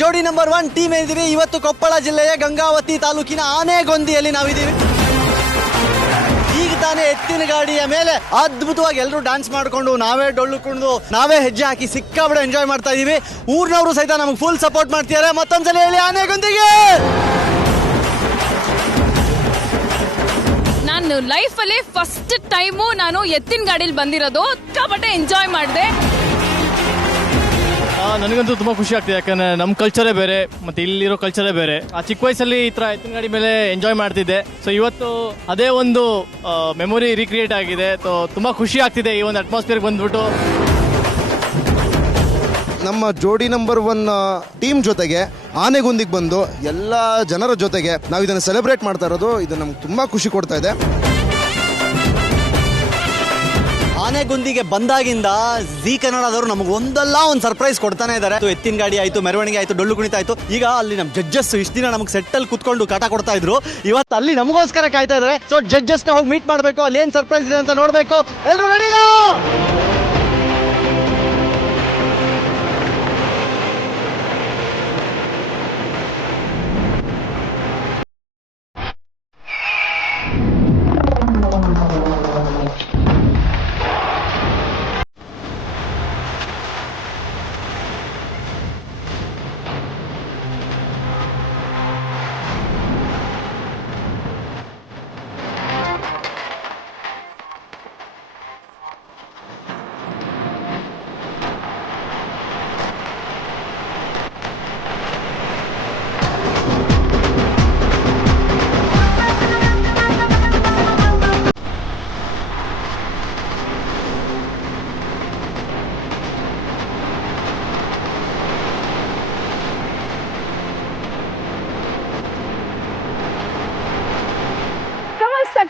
ಜೋಡಿ number 1 team ಇದ್ದೀವಿ. ಇವತ್ತು ಕೊಪ್ಪಳ ಜಿಲ್ಲೆಯ ಗಂಗಾವತಿ ತಾಲೂಕಿನ ಆನೆಗೊಂದಿಯಲ್ಲಿ ನಾವಿದ್ದೀವಿ. ಈಗ ತಾನೇ ಎತ್ತಿನ ಗಾಡಿಯ ಮೇಲೆ ಅದ್ಭುತವಾಗಿ ಎಲ್ಲರೂ ಡ್ಯಾನ್ಸ್ ಮಾಡ್ಕೊಂಡು ನಾವೇ ಡೊಳ್ಳು ಕುಣಿದು ನಾವೇ ಹೆಜ್ಜೆ ಹಾಕಿ ಸಿಕ್ಕಾಬಿಡ ಎಂಜಾಯ್ ಮಾಡ್ತಾ ಇದೀವಿ. ಊರ್ನವರು ಸಹಿತ ನಮಗೆ ಫುಲ್ ಸಪೋರ್ಟ್ ಮಾಡ್ತಿದ್ದಾರೆ. ಮತ್ತೊಂದ್ಸಲ ಹೇಳಿ ಆನೆಗೊಂದಿಗೆ. ನಾನು ಲೈಫಲ್ಲಿ ಫಸ್ಟ್ ಟೈಮು ನಾನು ಎತ್ತಿನ ಗಾಡಿಲಿ ಬಂದಿರೋದು. ಸಿಕ್ಕಾಪಟ್ಟೆ ಎಂಜಾಯ್ ಮಾಡಿದೆ. ನನಗಂತೂ ತುಂಬಾ ಖುಷಿ ಆಗ್ತಿದೆ. ಯಾಕಂದ್ರೆ ನಮ್ಮ ಕಲ್ಚರೇ ಬೇರೆ ಮತ್ತೆ ಇಲ್ಲಿರೋ ಕಲ್ಚರೇ ಬೇರೆ. ಆ ಚಿಕ್ಕ ವಯಸ್ಸಲ್ಲಿ ಈ ತರ ಎತ್ತಿನ ಗಾಡಿ ಮೇಲೆ ಎಂಜಾಯ್ ಮಾಡ್ತಿದ್ದೆ. ಸೊ ಇವತ್ತು ಅದೇ ಒಂದು ಮೆಮೊರಿ ರೀಕ್ರಿಯೇಟ್ ಆಗಿದೆ. ತುಂಬಾ ಖುಷಿ ಆಗ್ತಿದೆ ಈ ಒಂದು ಅಟ್ಮಾಸ್ಫಿಯರ್ ಬಂದ್ಬಿಟ್ಟು. ನಮ್ಮ ಜೋಡಿ ನಂಬರ್ 1 ಟೀಮ್ ಜೊತೆಗೆ ಆನೆಗೊಂದಿಗೆ ಬಂದು ಎಲ್ಲ ಜನರ ಜೊತೆಗೆ ನಾವು ಇದನ್ನು ಸೆಲೆಬ್ರೇಟ್ ಮಾಡ್ತಾ ಇರೋದು, ಇದು ನಮ್ಗೆ ತುಂಬಾ ಖುಷಿ ಕೊಡ್ತಾ ಇದೆ. ಆನೆಗೊಂದಿಗೆ ಬಂದಾಗಿಂದ ಜಿ ಕನ್ನಡದವರು ನಮಗೆ ಒಂದಲ್ಲ ಒಂದು ಸರ್ಪ್ರೈಸ್ ಕೊಡ್ತಾನೆ ಇದ್ದಾರೆ. ಎತ್ತಿನ ಗಾಡಿ ಆಯ್ತು, ಮೆರವಣಿಗೆ ಆಯ್ತು, ಡೊಳ್ಳು ಕುಣಿತ ಆಯ್ತು. ಈಗ ಅಲ್ಲಿ ನಮ್ಮ ಜಡ್ಜಸ್ ಇಷ್ಟ ದಿನ ನಮಗೆ ಸೆಟ್ಟಲ್ಲಿ ಕುತ್ಕೊಂಡು ಕಾಟ ಕೊಡ್ತಾ ಇದ್ರು. ಇವತ್ತು ಅಲ್ಲಿ ನಮಗೋಸ್ಕರ ಕಾಯ್ತಾ ಇದ್ದಾರೆ. ಸೊ ಜಡ್ಜಸ್ ನ ಹೋಗಿ ಮೀಟ್ ಮಾಡಬೇಕು, ಅಲ್ಲಿ ಏನ್ ಸರ್ಪ್ರೈಸ್ ಇದೆ ಅಂತ ನೋಡ್ಬೇಕು. ಎಲ್ಲರೂ ರೆಡಿ?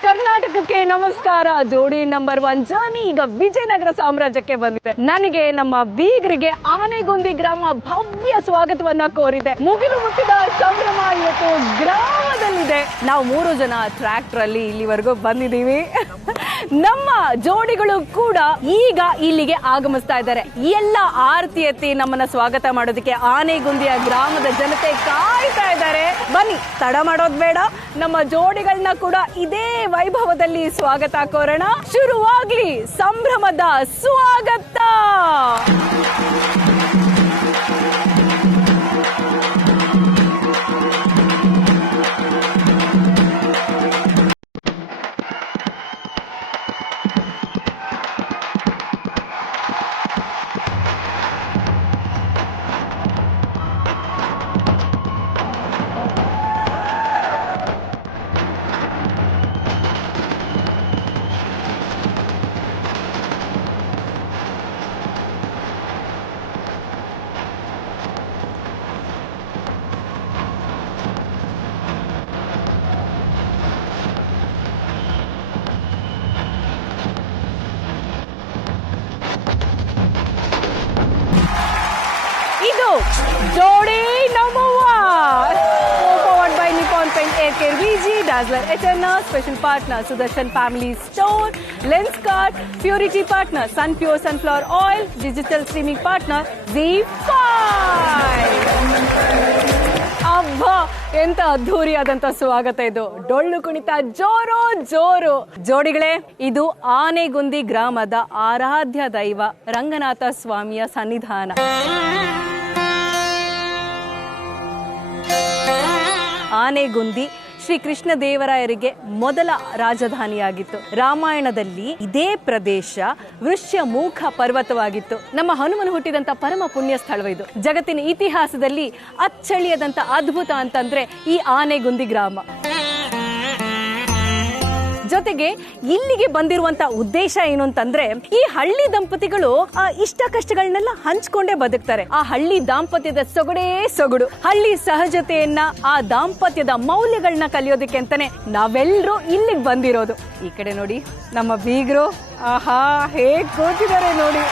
ಕರ್ನಾಟಕಕ್ಕೆ ನಮಸ್ಕಾರ. ಜೋಡಿ ನಂಬರ್ 1 ಜರ್ನಿ ಈಗ ವಿಜಯನಗರ ಸಾಮ್ರಾಜ್ಯಕ್ಕೆ ಬಂದಿದೆ. ನನಗೆ ನಮ್ಮ ಬೀಗರಿಗೆ ಆನೆಗೊಂದಿ ಗ್ರಾಮ ಭವ್ಯ ಸ್ವಾಗತವನ್ನ ಕೋರಿದೆ. ಮುಗಿಲು ಮುಟ್ಟಿದ ಸಂಭ್ರಮ ಇವತ್ತು ಗ್ರಾಮದಲ್ಲಿದೆ. ನಾವು 3 ಜನ ಟ್ರ್ಯಾಕ್ಟರ್ ಅಲ್ಲಿ ಇಲ್ಲಿವರೆಗೂ ಬಂದಿದ್ದೀವಿ. ನಮ್ಮ ಜೋಡಿಗಳು ಕೂಡ ಈಗ ಇಲ್ಲಿಗೆ ಆಗಮಿಸ್ತಾ ಇದ್ದಾರೆ. ಎಲ್ಲ ಆರತಿ ಎತ್ತಿ ನಮ್ಮನ್ನ ಸ್ವಾಗತ ಮಾಡೋದಕ್ಕೆ ಆನೆಗೊಂದಿಯ ಗ್ರಾಮದ ಜನತೆ ಕಾಯ್ತಾ ಇದ್ದಾರೆ. ಬನ್ನಿ, ತಡ ಮಾಡೋದ್ ಬೇಡ, ನಮ್ಮ ಜೋಡಿಗಳನ್ನ ಕೂಡ ಇದೇ ವೈಭವದಲ್ಲಿ ಸ್ವಾಗತ ಕೋರೋಣ. ಶುರುವಾಗ್ಲಿ ಸಂಭ್ರಮದ ಸ್ವಾಗತ. ಇದು ಜೋಡಿ number 1 powered by Nippon Paint Air Care VG, Dazzler Eterna, special partner Sudarshan Family Store, Lenskart, Purity partner Sun Pure Sunflower Oil, digital streaming partner Z5. ಅಬ್ಬಾ, ಎಂತ ಅದ್ಧೂರಿಯಾದಂತ ಸ್ವಾಗತ ಇದು. ಡೊಳ್ಳು ಕುಣಿತ ಜೋರು ಜೋರು. ಜೋಡಿಗಳೇ, ಇದು ಆನೆಗೊಂದಿ ಗ್ರಾಮದ ಆರಾಧ್ಯ ದೈವ ರಂಗನಾಥ ಸ್ವಾಮಿಯ ಸನ್ನಿಧಾನ. ಆನೆಗೊಂದಿ ಶ್ರೀ ಕೃಷ್ಣ ದೇವರಾಯರಿಗೆ ಮೊದಲ ರಾಜಧಾನಿಯಾಗಿತ್ತು. ರಾಮಾಯಣದಲ್ಲಿ ಇದೇ ಪ್ರದೇಶ ವೃಷ್ಯಮೂಖ ಪರ್ವತವಾಗಿತ್ತು. ನಮ್ಮ ಹನುಮನು ಹುಟ್ಟಿದಂತ ಪರಮ ಪುಣ್ಯ ಸ್ಥಳವಿದು. ಜಗತ್ತಿನ ಇತಿಹಾಸದಲ್ಲಿ ಅಚ್ಚಳಿಯದಂತ ಅದ್ಭುತ ಅಂತಂದ್ರೆ ಈ ಆನೆಗೊಂದಿ ಗ್ರಾಮ. ಜೊತೆಗೆ ಇಲ್ಲಿಗೆ ಬಂದಿರುವಂತ ಉದ್ದೇಶ ಏನು ಅಂತಂದ್ರೆ, ಈ ಹಳ್ಳಿ ದಂಪತಿಗಳು ಇಷ್ಟ ಕಷ್ಟಗಳನ್ನೆಲ್ಲ ಹಂಚ್ಕೊಂಡೇ ಬದುಕ್ತಾರೆ. ಆ ಹಳ್ಳಿ ದಾಂಪತ್ಯದ ಸೊಗಡೇ ಸೊಗಡು. ಹಳ್ಳಿ ಸಹಜತೆಯನ್ನ, ಆ ದಾಂಪತ್ಯದ ಮೌಲ್ಯಗಳನ್ನ ಕಲಿಯೋದಕ್ಕೆ ಅಂತಾನೆ ನಾವೆಲ್ಲರೂ ಇಲ್ಲಿಗೆ ಬಂದಿರೋದು. ಈ ಕಡೆ ನೋಡಿ, ನಮ್ಮ ಬೀಗರು ಆಹಾ ಹೇಗ್ ಕೂತಿದ್ದಾರೆ ನೋಡಿ.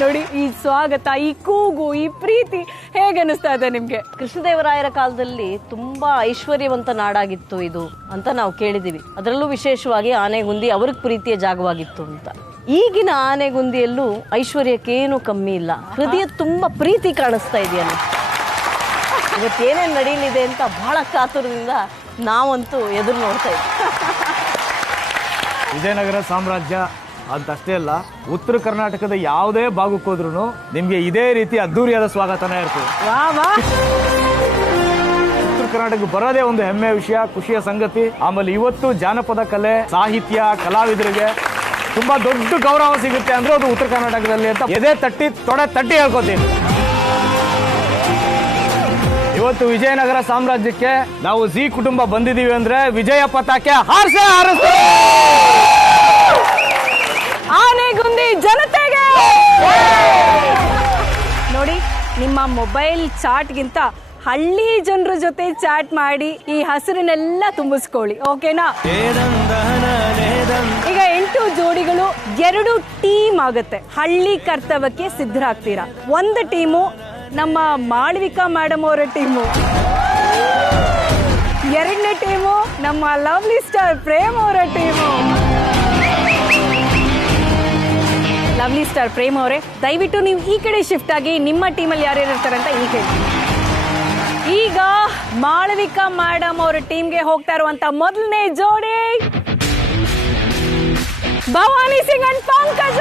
ನೋಡಿ ಈ ಸ್ವಾಗತ, ಈ ಕೂಗು, ಈ ಪ್ರೀತಿ ಹೇಗೆ ಅನಿಸ್ತಾ ಇದೆ ನಿಮ್ಗೆ? ಕೃಷ್ಣದೇವರಾಯರ ಕಾಲದಲ್ಲಿ ತುಂಬಾ ಐಶ್ವರ್ಯವಂತ ನಾಡಾಗಿತ್ತು ಇದು ಅಂತ ನಾವು ಕೇಳಿದೀವಿ. ಅದರಲ್ಲೂ ವಿಶೇಷವಾಗಿ ಆನೆಗೊಂದಿ ಅವ್ರಿಗೆ ಪ್ರೀತಿಯ ಜಾಗವಾಗಿತ್ತು ಅಂತ. ಈಗಿನ ಆನೆಗುಂದಿಯಲ್ಲೂ ಐಶ್ವರ್ಯಕ್ಕೇನು ಕಮ್ಮಿ ಇಲ್ಲ. ಹೃದಯ ತುಂಬ ಪ್ರೀತಿ ಕಾಣಿಸ್ತಾ ಇದೆಯಲ್ಲ. ಇವತ್ತೇನೇನು ನಡೀಲಿದೆ ಅಂತ ಬಹಳ ಕಾತುರದಿಂದ ನಾವಂತೂ ಎದುರು ನೋಡ್ತಾ ಇದ್ದೀವಿ. ವಿಜಯನಗರ ಸಾಮ್ರಾಜ್ಯ ಅಂತಷ್ಟೇ ಅಲ್ಲ, ಉತ್ತರ ಕರ್ನಾಟಕದ ಯಾವುದೇ ಭಾಗಕ್ಕೆ ಹೋದ್ರೂ ನಿಮಗೆ ಇದೇ ರೀತಿ ಅದ್ದೂರಿಯಾದ ಸ್ವಾಗತನೇ ಇರ್ತದೆ. ಉತ್ತರ ಕರ್ನಾಟಕ ಬರೋದೇ ಒಂದು ಹೆಮ್ಮೆಯ ವಿಷಯ, ಖುಷಿಯ ಸಂಗತಿ. ಆಮೇಲೆ ಇವತ್ತು ಜಾನಪದ ಕಲೆ, ಸಾಹಿತ್ಯ, ಕಲಾವಿದರಿಗೆ ತುಂಬಾ ದೊಡ್ಡ ಗೌರವ ಸಿಗುತ್ತೆ ಅಂದ್ರೆ ಅದು ಉತ್ತರ ಕರ್ನಾಟಕದಲ್ಲಿ ಅಂತ ಎದೆ ತಟ್ಟಿ ತೊಡೆ ತಟ್ಟಿ ಹೇಳ್ಕೊತೀನಿ. ಇವತ್ತು ವಿಜಯನಗರ ಸಾಮ್ರಾಜ್ಯಕ್ಕೆ ನಾವು ಜಿ ಕುಟುಂಬ ಬಂದಿದ್ದೀವಿ ಅಂದ್ರೆ ವಿಜಯ ಪತಾಕೆ ಹಾರಿಸೇ ಹಾರಿಸ್ತೀವಿ. ಆನೆಗುಂದಿ ಜನತೆಗೆ ನೋಡಿ, ನಿಮ್ಮ ಮೊಬೈಲ್ ಚಾಟ್ಗಿಂತ ಹಳ್ಳಿ ಜನರ ಜೊತೆ ಚಾಟ್ ಮಾಡಿ ಈ ಹಸಿರನ್ನೆಲ್ಲ ತುಂಬಿಸ್ಕೊಳ್ಳಿ, ಓಕೆನಾ? ಈಗ 8 ಜೋಡಿಗಳು 2 ಟೀಮ್ ಆಗುತ್ತೆ. ಹಳ್ಳಿ ಕರ್ತವ್ಯಕ್ಕೆ ಸಿದ್ಧರಾಗ್ತೀರಾ. ಒಂದು ಟೀಮು ನಮ್ಮ ಮಾಳವಿಕಾ ಮೇಡಮ್ ಅವರ ಟೀಮು, 2ನೇ ಟೀಮು ನಮ್ಮ ಲವ್ಲಿ ಸ್ಟಾರ್ ಪ್ರೇಮ್ ಅವರ ಟೀಮು. ಲವ್ಲಿ ಸ್ಟಾರ್ ಪ್ರೇಮ್ ಅವರೇ, ದಯವಿಟ್ಟು ನೀವು ಈ ಕಡೆ ಶಿಫ್ಟ್ ಆಗಿ ನಿಮ್ಮ ಟೀಮಲ್ಲಿ ಯಾರ್ಯಾರು ಇರ್ತಾರೆ ಅಂತ ಈಗ ಹೇಳಿ. ಈಗ ಮಾಳವಿಕಾ ಮೇಡಮ್ ಅವರ ಟೀಮ್ಗೆ ಹೋಗ್ತಾ ಇರುವಂತ ಮೊದಲನೇ ಜೋಡಿ ಭವಾನಿ ಸಿಂಗ್ ಅಂಡ್ ಪಂಕಜ.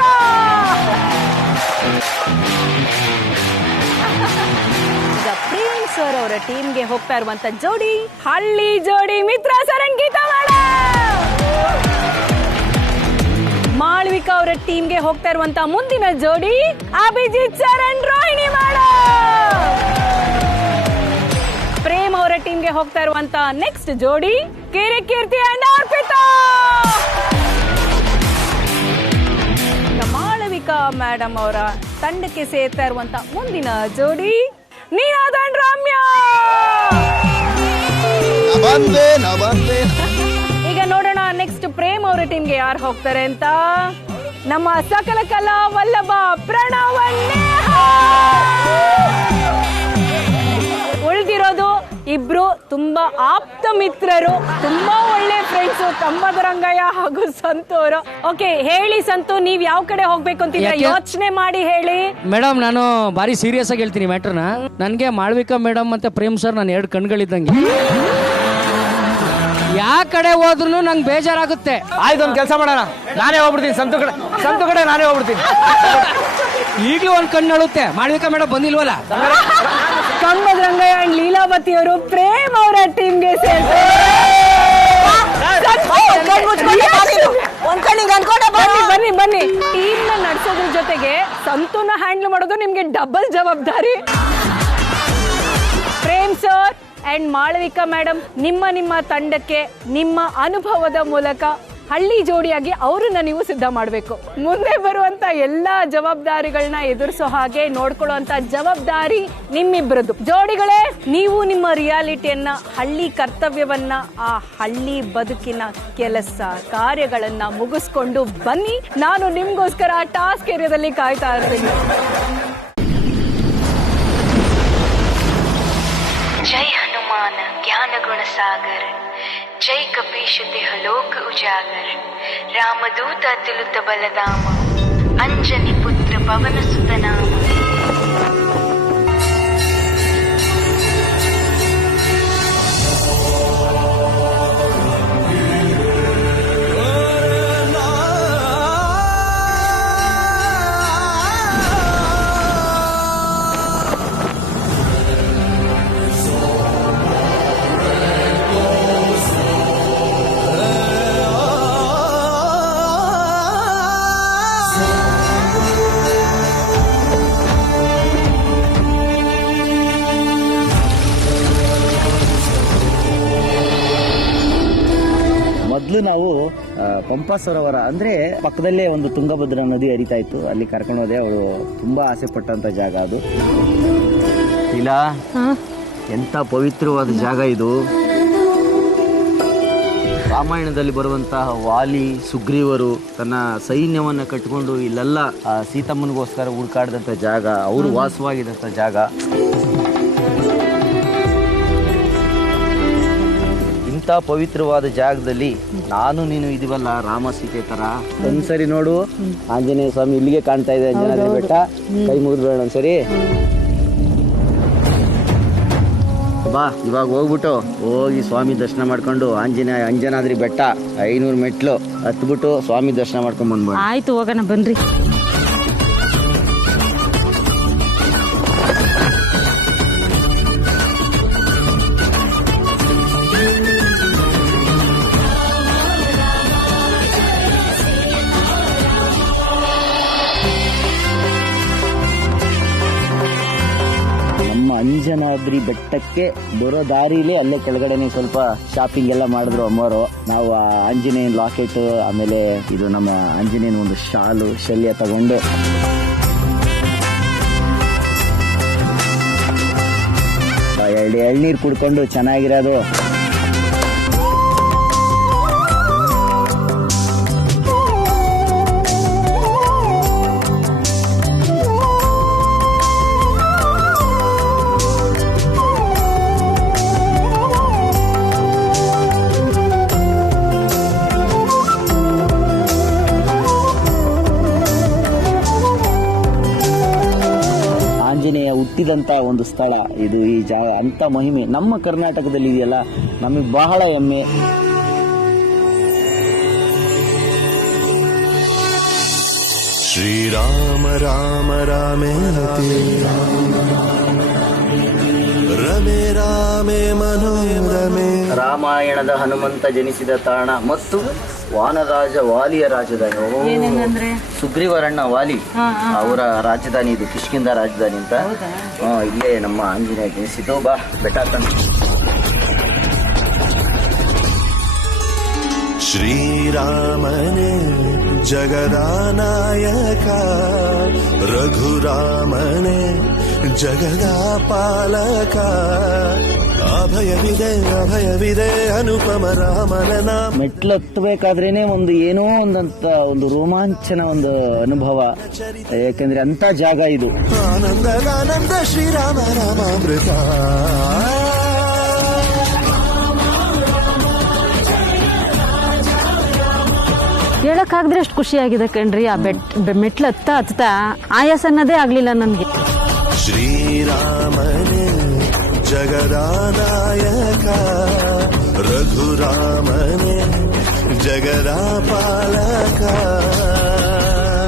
ಈಗ ಪ್ರೇಮ್ ಸರ್ ಅವರ ಟೀಮ್ಗೆ ಹೋಗ್ತಾ ಇರುವಂತ ಜೋಡಿ ಹಳ್ಳಿ ಜೋಡಿ Mitra sir and Geeta madam. Malavika ಅವರ ಟೀಮ್ಗೆ ಹೋಗ್ತಾ ಇರುವಂತ ಮುಂದಿನ ಜೋಡಿ Abhijit sir and Rohini madam. Prem ಅವರ ಟೀಮ್ಗೆ ಹೋಗ್ತಾ ಇರುವಂತ ನೆಕ್ಸ್ಟ್ ಜೋಡಿ ಕೀರ್ತಿ ಅಂಡ್ ಅರ್ಪಿತಾ. ಮಾಳವಿಕಾ ಮೇಡಮ್ ಅವರ ತಂಡಕ್ಕೆ ಸೇರ್ತಾ ಇರುವಂತ ಮುಂದಿನ ಜೋಡಿ ನಿನಾದ್ ಅಂಡ್ ರಮ್ಯಾ. ಈಗ ನೋಡೋಣ ನೆಕ್ಸ್ಟ್ ಪ್ರೇಮ್ ಅವರ ಟೀಮ್ಗೆ ಯಾರು ಹೋಗ್ತಾರೆ ಅಂತ. ನಮ್ಮ ಸಕಲ ಕಲಾ ವಲ್ಲಭ ಪ್ರಣವನ್ನೇ. ಉಳಿದಿರೋದು ಇಬ್ರು ತುಂಬಾ ಆಪ್ತ ಮಿತ್ರರು, ತುಂಬಾ ಒಳ್ಳೆ ಫ್ರೆಂಡ್ಸ್, ತಮ್ಮದರಂಗಯ್ಯ ಹಾಗೂ ಸಂತು ಅವರು. ಓಕೆ, ಹೇಳಿ ಸಂತು, ನೀವ್ ಯಾವ ಕಡೆ ಹೋಗ್ಬೇಕು ಅಂತಿದ್ರೆ ಯೋಚನೆ ಮಾಡಿ ಹೇಳಿ. ಮೇಡಮ್, ನಾನು ಬಾರಿ ಸೀರಿಯಸ್ ಆಗಿ ಹೇಳ್ತೀನಿ ಮ್ಯಾಟರ್ನ. ನನ್ಗೆ ಮಾಳವಿಕಾ ಮೇಡಮ್ ಮತ್ತೆ ಪ್ರೇಮ್ ಸರ್ ನಾನು 2 ಕಣ್ಗಳಿದ್ದಂಗೆ. ಯಾವ ಕಡೆ ಹೋದ್ರು ನಂಗೆ ಬೇಜಾರಾಗುತ್ತೆ. ಆಯ್ತು, ಒಂದು ಕೆಲಸ ಮಾಡೋಣ, ನಾನೇ ಹೋಗ್ಬಿಡ್ತೀನಿ ಸಂತು ಕಡೆ ನಾನೇ ಹೋಗ್ಬಿಡ್ತೀನಿ. ಈಗಲೂ ಒಂದ್ ಕಣ್ಣು ಅಳುತ್ತೆ, ಮಾಳವಿಕಾ ಮೇಡಮ್ ಬಂದಿಲ್ವಲ್ಲ. ಕಮ್ಮದ್ರಂಗಯ್ಯ ಅಂಡ್ ಲೀಲಾವತಿ ಅವರು ಪ್ರೇಮ್ ಅವರ ಟೀಮ್ಗೆ ಸೇರ್ತಾರೆ. ಬನ್ನಿ ಬನ್ನಿ. ಟೀಮ್ ನ ನಡೆಸೋದ್ರ ಜೊತೆಗೆ ಸಂತೂನ ಹ್ಯಾಂಡಲ್ ಮಾಡೋದು ನಿಮ್ಗೆ ಡಬಲ್ ಜವಾಬ್ದಾರಿ. Prem sir and Malavika madam, ನಿಮ್ಮ ತಂಡಕ್ಕೆ ನಿಮ್ಮ ಅನುಭವದ ಮೂಲಕ ಹಳ್ಳಿ ಜೋಡಿಯಾಗಿ ಅವರನ್ನ ನೀವು ಸಿದ್ಧ ಮಾಡಬೇಕು. ಮುಂದೆ ಬರುವಂತ ಎಲ್ಲಾ ಜವಾಬ್ದಾರಿಗಳನ್ನ ಎದುರಿಸೋ ಹಾಗೆ ನೋಡ್ಕೊಳ್ಳುವಂತ ಜವಾಬ್ದಾರಿ ನಿಮ್ಮಿಬ್ಬರದ್ದು. ಜೋಡಿಗಳೇ, ನೀವು ನಿಮ್ಮ ರಿಯಾಲಿಟಿಯನ್ನ, ಹಳ್ಳಿ ಕರ್ತವ್ಯವನ್ನ, ಆ ಹಳ್ಳಿ ಬದುಕಿನ ಕೆಲಸ ಕಾರ್ಯಗಳನ್ನ ಮುಗಿಸ್ಕೊಂಡು ಬನ್ನಿ. ನಾನು ನಿಮ್ಗೋಸ್ಕರ ಟಾಸ್ಕ್ ಏರಿಯಾದಲ್ಲಿ ಕಾಯ್ತಾ ಇರ್ತೀನಿ. जय हनुमान ज्ञान गुण सागर, जय कपीश तिह लोक उजागर, रामदूत अतुलित बलधाम, अंजनी पुत्र पवन सुत नाम. ಮೊದಲು ನಾವು ಪಂಪಾ ಸರೋವರ ಅಂದ್ರೆ ಪಕ್ಕದಲ್ಲೇ ಒಂದು ತುಂಗಭದ್ರಾ ನದಿ ಹರಿತಾ ಇತ್ತು, ಅಲ್ಲಿ ಕರ್ಕೊಂಡು ಹೋದೆ. ಅವಳು ತುಂಬಾ ಆಸೆ ಪಟ್ಟಂತ ಜಾಗ ಅದು. ಇಲ್ಲ, ಎಂತ ಪವಿತ್ರವಾದ ಜಾಗ ಇದು. ರಾಮಾಯಣದಲ್ಲಿ ಬರುವಂತಹ ವಾಲಿ, ಸುಗ್ರೀವರು ತನ್ನ ಸೈನ್ಯವನ್ನ ಕಟ್ಟಿಕೊಂಡು ಇಲ್ಲೆಲ್ಲ ಸೀತಮ್ಮನಿಗೋಸ್ಕರ ಹುಡುಕಾಡಿದಂತ ಜಾಗ, ಅವರು ವಾಸವಾಗಿದ್ದಂತ ಜಾಗ. ಇಂಥ ಪವಿತ್ರವಾದ ಜಾಗದಲ್ಲಿ ನಾನು ನೀನು ಇದೀವಲ್ಲ, ರಾಮ ಸೀತೆ ತರ. ಒಂದ್ಸರಿ ನೋಡು, ಆಂಜನೇಯ ಸ್ವಾಮಿ ಇಲ್ಲಿಗೆ ಕಾಣ್ತಾ ಇದೆ, ಅಂಜನಾದ್ರಿ ಬೆಟ್ಟ. ಕೈ ಮುಗಿದ್ಬೇಡ ಒಂದ್ಸರಿ. ಬಾ, ಇವಾಗ ಹೋಗ್ಬಿಟ್ಟು ಹೋಗಿ ಸ್ವಾಮಿ ದರ್ಶನ ಮಾಡ್ಕೊಂಡು ಅಂಜನಾದ್ರಿ ಬೆಟ್ಟ 500 ಮೆಟ್ಲು ಹತ್ಬಿಟ್ಟು ಸ್ವಾಮಿ ದರ್ಶನ ಮಾಡ್ಕೊಂಡ್ ಬಂದ್ಬಿಡು. ಆಯ್ತು, ಹೋಗೋಣ ಬನ್ರಿ. ಅಂಜನಾದ್ರಿ ಬೆಟ್ಟಕ್ಕೆ ಬರೋ ದಾರಿಲಿ ಅಲ್ಲೇ ಕೆಳಗಡೆನೆ ಸ್ವಲ್ಪ ಶಾಪಿಂಗ್ ಎಲ್ಲ ಮಾಡಿದ್ರು ಅಮ್ಮವರು. ನಾವು ಆಂಜನೇಯನ್ ಲಾಕೆಟ್, ಆಮೇಲೆ ಇದು ನಮ್ಮ ಆಂಜನೇಯನ್ ಒಂದು ಶಾಲು ಶಲ್ಯ ತಗೊಂಡು ಎಳ್ನೀರು ಕುಡ್ಕೊಂಡು ಚೆನ್ನಾಗಿರೋದು. ಹುಟ್ಟಿದಂತ ಒಂದು ಸ್ಥಳ ಇದು. ಈ ಜಾಗ ಅಂತ ಮಹಿಮೆ ನಮ್ಮ ಕರ್ನಾಟಕದಲ್ಲಿ ಇದೆಯಲ್ಲ, ನಮಗೆ ಬಹಳ ಹೆಮ್ಮೆ. ಶ್ರೀರಾಮ ರಾಮ ರಾಮೇತಿ ರಮೇ ರಾಮೇ ಮನೋರಮೆ. ರಾಮಾಯಣದ ಹನುಮಂತ ಜನಿಸಿದ ತಾಣ ಮತ್ತು ವಾನರಾಜ ವಾಲಿಯ ರಾಜಧಾನಿ. ಸುಗ್ರೀವರಣ್ಣ ವಾಲಿ ಅವರ ರಾಜಧಾನಿ ಇದು, ಕಿಷ್ಕಿಂಧ ರಾಜಧಾನಿ ಅಂತ. ಇಲ್ಲೇ ನಮ್ಮ ಆಂಜನೇಯ ಜನಿಸಿದ್ದು. ಬಾ, ಬೆಟ್ಟ ತಂದು. ಶ್ರೀರಾಮನೇ ಜಗದಾನಾಯಕ, ರಘುರಾಮನೇ ಜಗದಾಪಾಲಕ. ಅಭಯವಿದೆ ಅಭಯವಿದೆ ಅನುಪಮ ರಾಮನ ನಾಮ. ಮೆಟ್ಲು ಹತ್ತಬೇಕಾದ್ರೇನೆ ಒಂದು ಏನೋ ಒಂದು ರೋಮಾಂಚನ, ಒಂದು ಅನುಭವ. ಯಾಕಂದ್ರೆ ಅಂತ ಜಾಗ ಇದು. ಆನಂದದಾನಂದ ಶ್ರೀರಾಮ ರಾಮಾಮೃತ. ಹೇಳಕ್ಕಾಗದ್ರೆ ಅಷ್ಟು ಖುಷಿಯಾಗಿದೆ ಕಣ್ರಿ. ಆ ಮೆಟ್ಲು ಹತ್ತಾ ಆಯಾಸ ಅನ್ನೋದೇ ಆಗ್ಲಿಲ್ಲ ನನ್ಗೆ. ಶ್ರೀರಾಮನೇ ಜಗದಾನಾಯಕ, ರಘುರಾಮನೇ ಜಗದಾಪಾಲಕ.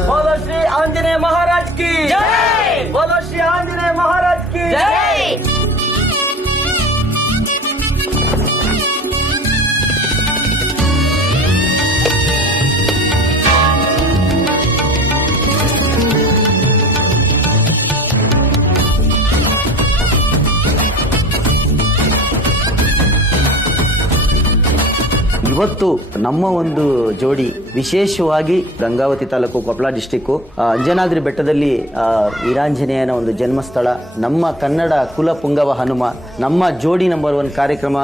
ಬೋಲೋ ಶ್ರೀ ಆಂಜನೇಯ ಮಹಾರಾಜ್ ಕಿ ಜೈ. ಬೋಲೋ ಶ್ರೀ ಆಂಜನೇಯ ಮಹಾರಾಜ್ ಕಿ ಜೈ. ಇವತ್ತು ನಮ್ಮ ಒಂದು ಜೋಡಿ ವಿಶೇಷವಾಗಿ ಗಂಗಾವತಿ ತಾಲೂಕು, ಕೊಪ್ಪಳ ಡಿಸ್ಟಿಕ್ಕು, ಅಂಜನಾದ್ರಿ ಬೆಟ್ಟದಲ್ಲಿ ವೀರಾಂಜನೇಯನ ಒಂದು ಜನ್ಮಸ್ಥಳ, ನಮ್ಮ ಕನ್ನಡ ಕುಲ ಪುಂಗವ ಹನುಮ. ನಮ್ಮ ಜೋಡಿ ನಂಬರ್ 1 ಕಾರ್ಯಕ್ರಮ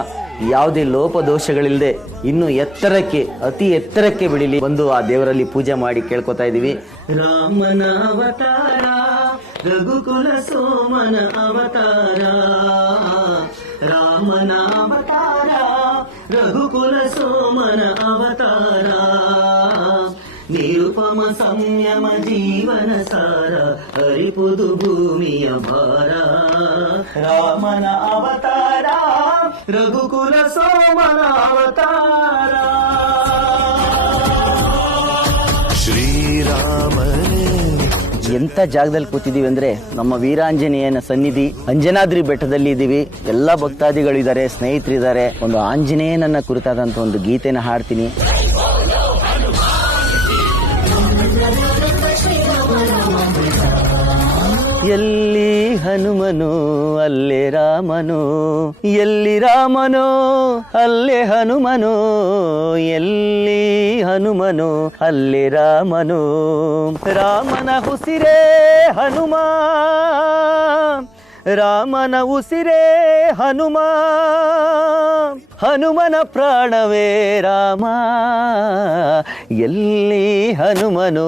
ಯಾವುದೇ ಲೋಪದೋಷಗಳಿಲ್ಲದೆ ಇನ್ನು ಎತ್ತರಕ್ಕೆ, ಅತಿ ಎತ್ತರಕ್ಕೆ ಬೆಳಿಲಿ ಬಂದು ಆ ದೇವರಲ್ಲಿ ಪೂಜೆ ಮಾಡಿ ಕೇಳ್ಕೊತಾ ಇದೀವಿ. ರಾಮನ ಅವತಾರ, ರಘುಕುಲ ಸೋಮನ ಅವತಾರ. ರಾಮನ ಅವತಾರ, ರಘುಕುಲ ಸೋಮನ ಅವತಾರ. ನಿರುಪಮ ಸಂಯಮ ಜೀವನ ಸಾರ, ಹರಿಪುದು ಭೂಮಿಯ ಭಾರ. ರಾಮನ ಅವತಾರ, ರಘುಕುಲ ಸೋಮನ ಅವತಾರ. ಶ್ರೀರಾಮನೇ. ಎಂತ ಜಾಗದಲ್ಲಿ ಕೂತಿದೀವಿ ಅಂದ್ರೆ ನಮ್ಮ ವೀರಾಂಜನೇಯನ ಸನ್ನಿಧಿ ಅಂಜನಾದ್ರಿ ಬೆಟ್ಟದಲ್ಲಿ ಇದೀವಿ. ಎಲ್ಲಾ ಭಕ್ತಾದಿಗಳಿದ್ದಾರೆ, ಸ್ನೇಹಿತರಿದ್ದಾರೆ. ಒಂದು ಆಂಜನೇಯನನ್ನ ಕುರಿತಾದಂತ ಒಂದು ಗೀತೆನ ಹಾಡ್ತೀನಿ. ಎಲ್ಲಿ ಹನುಮನು ಅಲ್ಲೇ ರಾಮನು, ಎಲ್ಲಿ ರಾಮನೋ ಅಲ್ಲೇ ಹನುಮನು, ಎಲ್ಲಿ ಹನುಮನು ಅಲ್ಲೇ ರಾಮನು. ರಾಮನ ಉಸಿರೇ ಹನುಮ, ರಾಮನ ಉಸಿರೇ ಹನುಮ, ಹನುಮನ ಪ್ರಾಣವೇ ರಾಮ. ಎಲ್ಲಿ ಹನುಮನು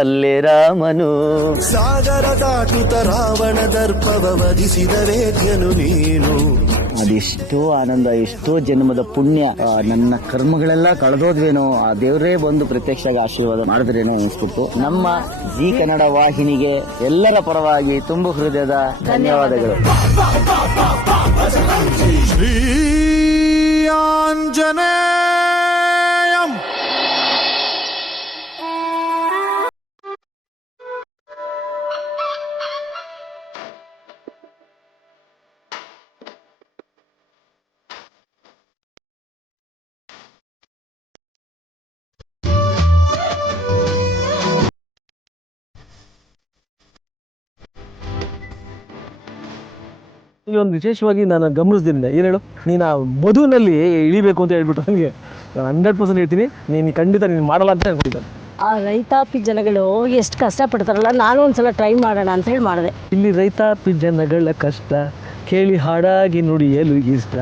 ಅಲ್ಲೇ ರಾಮನು. ಸಾಗರ ದಾಟುತ್ತ ರಾವಣ ದರ್ಪವ ವಧಿಸಿದ ವೇದ್ಯನು ನೀನು. ಅದು ಎಷ್ಟೋ ಆನಂದ, ಎಷ್ಟೋ ಜನ್ಮದ ಪುಣ್ಯ, ನನ್ನ ಕರ್ಮಗಳೆಲ್ಲ ಕಳೆದೋದ್ವೇನೋ, ಆ ದೇವರೇ ಬಂದು ಪ್ರತ್ಯಕ್ಷವಾಗಿ ಆಶೀರ್ವಾದ ಮಾಡಿದ್ರೇನೋ ಅನಿಸ್ಬಿಟ್ಟು ನಮ್ಮ ಜಿ ಕನ್ನಡ ವಾಹಿನಿಗೆ ಎಲ್ಲರ ಪರವಾಗಿ ತುಂಬು ಹೃದಯದ ಧನ್ಯವಾದಗಳು. ಶ್ರೀ ಆಂಜನೇಯಂ. ಈ ಒಂದು ವಿಶೇಷವಾಗಿ ನಾನು ಗಮನಿಸ್ತೀನಿ, ಏನು ಹೇಳು, ನೀನು ಆ ಮಧುನಲ್ಲಿ ಇಳಿಬೇಕು ಅಂತ ಹೇಳ್ಬಿಟ್ಟು ನನಗೆ 100% ಹೇಳ್ತೀನಿ, ನೀನು ಖಂಡಿತ ನೀನು ಮಾಡಲ್ಲ ಅಂತ ಅನ್ಕೊಂಡಿದ್ದೆ. ಆ ರೈತಾಪಿ ಜನಗಳು ಎಷ್ಟು ಕಷ್ಟಪಡ್ತಾರಲ್ಲ, ನಾನು ಒಂದ್ಸಲ ಟ್ರೈ ಮಾಡೋಣ ಅಂತ ಹೇಳಿ ಮಾಡಿದೆ. ಇಲ್ಲಿ ರೈತಾಪಿ ಜನಗಳ ಕಷ್ಟ ಕೇಳಿ ಹಾಡಾಗಿ ನುಡಿಯಲು ಇಷ್ಟ.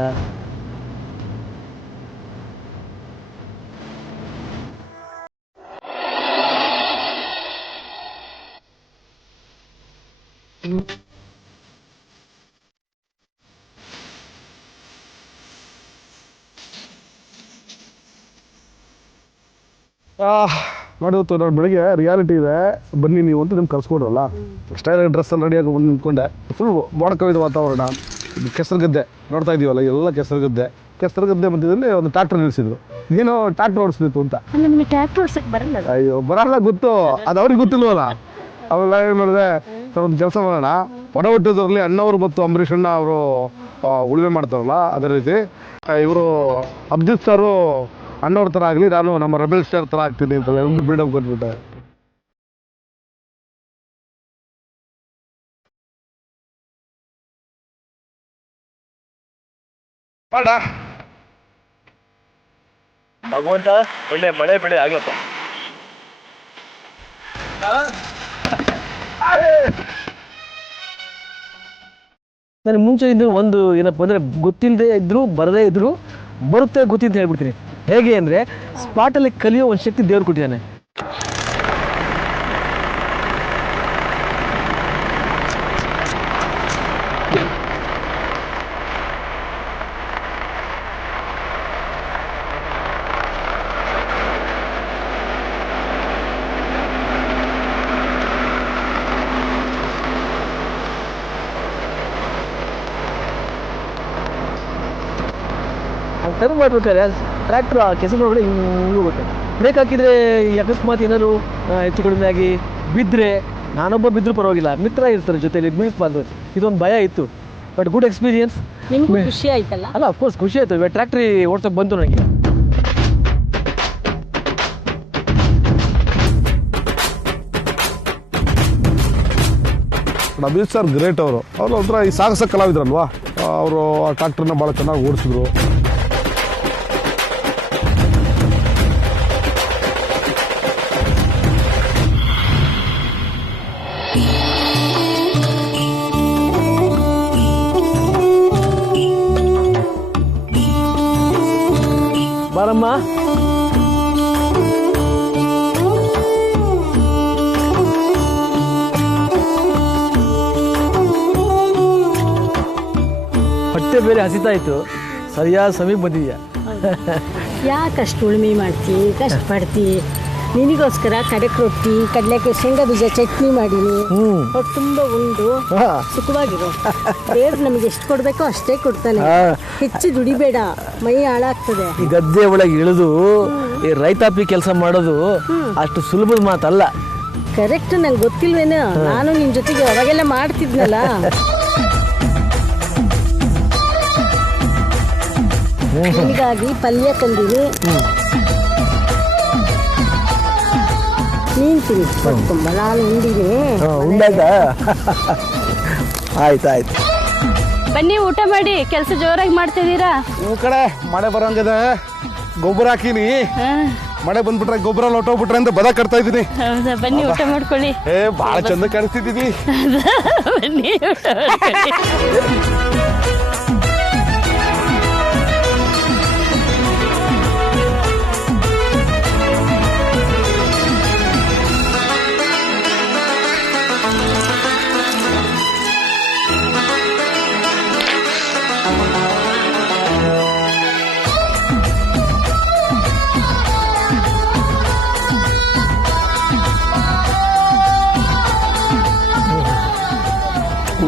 ನೋಡಿವತ್ತು ನಾನು ಬೆಳಗ್ಗೆ ರಿಯಾಲಿಟಿ ಇದೆ ಬನ್ನಿ ನೀವು ಅಂತ ನಿಮ್ಗೆ ಕರ್ಸ್ಕೊಡ್ರಲ್ಲ, ಸ್ಟೈಲಾಗಿ ಡ್ರೆಸ್ಸಲ್ಲಿ ರೆಡಿಯಾಗಿ ಬಂದು ನಿಂತ್ಕೊಂಡೆ. ಫುಲ್ ಮೋಡಕವಿದ ವಾತಾವರಣ, ಇದು ಕೆಸರು ಗದ್ದೆ ನೋಡ್ತಾ ಇದೀವಲ್ಲ, ಎಲ್ಲ ಕೆಸರು ಗದ್ದೆ ಮಧ್ಯದಲ್ಲಿ ಒಂದು ಟ್ರ್ಯಾಕ್ಟರ್ ನಿಲ್ಲಿಸಿದ್ರು. ನೀನು ಟ್ರ್ಯಾಕ್ಟರ್ ಓಡಿಸ್ಬೇಕು ಅಂತ. ನಮಗೆ ಟ್ರ್ಯಾಕ್ಟರ್ ಓಡಿಸಕ್ಕೆ ಬರಲ್ಲ. ಅಯ್ಯೋ ಬರಲ್ಲ, ಗೊತ್ತು, ಅದು ಅವ್ರಿಗೆ ಗೊತ್ತಿಲ್ವಲ್ಲ. ಅವೆಲ್ಲ ಏನು ಮಾಡಿದೆ, ಒಂದು ಕೆಲಸ ಮಾಡೋಣ, ಒಡ ಹುಟ್ಟಿದ್ರಲ್ಲಿ ಅಣ್ಣವರು ಮತ್ತು ಅಂಬರೀಷ್ ಅಣ್ಣ ಅವರು ಉಳುಮೆ ಮಾಡ್ತಾರಲ್ಲ, ಅದೇ ರೀತಿ ಇವರು ಅಬ್ಜಿತ್ ಸಾರು ಅಣ್ಣವ್ರ ಥರ ಆಗಲಿ, ನಾನು ನಮ್ಮ ರೆಬೆಲ್ ಸ್ಟಾರ್ ಥರ ಆಗ್ತೀನಿ ಅಂತ ಒಂದು ಬಿಲ್ಡಪ್ ಕೊಟ್ಬಿಟ್ಟೆ. ಭಗವಂತ ಒಳ್ಳೆ ಮಳೆ ಬೆಳೆ ಆಗ್ಲಪ್ಪ. ನನಗೆ ಮುಂಚೆಯಿಂದ ಒಂದು ಏನಪ್ಪ ಅಂದರೆ, ಗೊತ್ತಿಲ್ಲದೆ ಇದ್ರು ಬರದೇ ಇದ್ರು ಬರುತ್ತೆ ಗೊತ್ತಿಂತ ಹೇಳ್ಬಿಡ್ತೀನಿ. ಹೇಗೆ ಅಂದರೆ, ಸ್ಪಾಟಲ್ಲಿ ಕಲಿಯೋ ಒಂದು ಶಕ್ತಿ ದೇವ್ರು ಕೊಟ್ಟಿದ್ದಾನೆ. ಟರ್ನ್ ಮಾಡ್ಬೇಕಾದ್ರೆ ಟ್ರ್ಯಾಕ್ಟ್ರ್ ಕೆಸರು ಒಳಗಡೆ ಹಿಂಗೆ ಹೋಗುತ್ತೆ. ಬ್ರೇಕ್ ಹಾಕಿದರೆ ಅಕಸ್ಮಾತ್ ಏನಾದ್ರು ಹೆಚ್ಚು ಕಡಿಮೆ ಆಗಿ ಬಿದ್ದರೆ, ನಾನೊಬ್ಬ ಬಿದ್ದರೂ ಪರವಾಗಿಲ್ಲ, ಮಿತ್ರ ಇರ್ತಾರೆ ಜೊತೆಲಿ, ಬೀಳ್ಬಾರ್ದು, ಇದೊಂದು ಭಯ ಇತ್ತು. But good experience. ನಿಮ್ಗೆ ಖುಷಿ ಆಯ್ತಲ್ಲ? ಅಲ್ಲ, ಅಫ್ಕೋರ್ಸ್ ಖುಷಿ ಆಯಿತು. ಟ್ರ್ಯಾಕ್ಟ್ರಿ ಓಡ್ಸೋಕೆ ಬಂತು ನನಗೆ. Abhijit sir great. ಅವರು ಒಂಥರ ಈ ಸಾಹಸ ಕಲಾವಿದ್ರಲ್ವಾ, ಅವರು ಆ ಟ್ರ್ಯಾಕ್ಟರ್ನ ಭಾಳ ಚೆನ್ನಾಗಿ ಓಡಿಸಿದ್ರು. ಬಾರಮ್ಮ. ಹೊಟ್ಟೆ ಬೇರೆ ಹಸಿತಾ ಇತ್ತು, ಸರಿಯಾದ ಸಮಯಕ್ಕೆ ಬಂದಿದ್ಯಾ. ಯಾಕಷ್ಟು ಉಳುಮೆ ಮಾಡ್ತೀವಿ, ಕಷ್ಟಪಡ್ತಿ, ನಿನಗೋಸ್ಕರ ಕಡಕ್ ರೊಟ್ಟಿ, ಕಡಲೆಕಾಯಿ ಶೇಂಗಾ ಬೀಜ ಚಟ್ನಿ ಮಾಡೀನಿ. ಹೊಟ್ಟೆ ತುಂಬ ಉಂಡು ಸುಖವಾಗಿರು. ದೇವ್ರು ನಮಗೆ ಎಷ್ಟು ಕೊಡಬೇಕೋ ಅಷ್ಟೇ ಕೊಡ್ತಾನೆ. ಹೆಚ್ಚು ದುಡಿಬೇಡ, ಮೈ ಹಾಳಾಗ್ತದೆ. ಈ ಗದ್ದೆ ಒಳಗೆ ಇಳಿದು ಈ ರೈತಾಪಿ ಕೆಲಸ ಮಾಡೋದು ಅಷ್ಟು ಸುಲಭದ ಮಾತಲ್ಲ. ಕರೆಕ್ಟ್, ನಂಗೆ ಗೊತ್ತಿಲ್ವೇನೋ, ನಾನು ನಿನ್ನ ಜೊತೆಗೆ ಅವಾಗೆಲ್ಲ ಮಾಡ್ತಿದ್ನಲ್ಲ. ನಿನಗಾಗಿ ಪಲ್ಯ ತಂದೀನಿ, ನೀನು ತಿನ್ನಿ ಕೊಟ್ಕೊಂಬ, ನಾನು ಉಂಡಿನಿ. ಉಂಡಾಗ ಆಯ್ತಾಯ್ತು. ಬನ್ನಿ ಊಟ ಮಾಡಿ, ಕೆಲಸ ಜೋರಾಗಿ ಮಾಡ್ತಿದ್ದೀರಾ? ಕಡೆ ಮಳೆ ಬರೋಂಗಿದೆ, ಗೊಬ್ಬರ ಹಾಕಿನಿ, ಮಳೆ ಬಂದ್ಬಿಟ್ರೆ ಗೊಬ್ಬರ ಲೊಟ್ಟೋಗ್ಬಿಟ್ರೆ ಅಂತ ಬದ ಕಟ್ತಾ ಇದ್ದೀನಿ. ಹೌದಾ? ಬನ್ನಿ ಊಟ ಮಾಡ್ಕೊಳ್ಳಿ. ಭಾಳ ಚಂದ ಕಾಣಿಸ್ತಿದ್ದೀನಿ. ಬನ್ನಿ ಊಟ ಮಾಡ್ಕೊಳ್ಳಿ.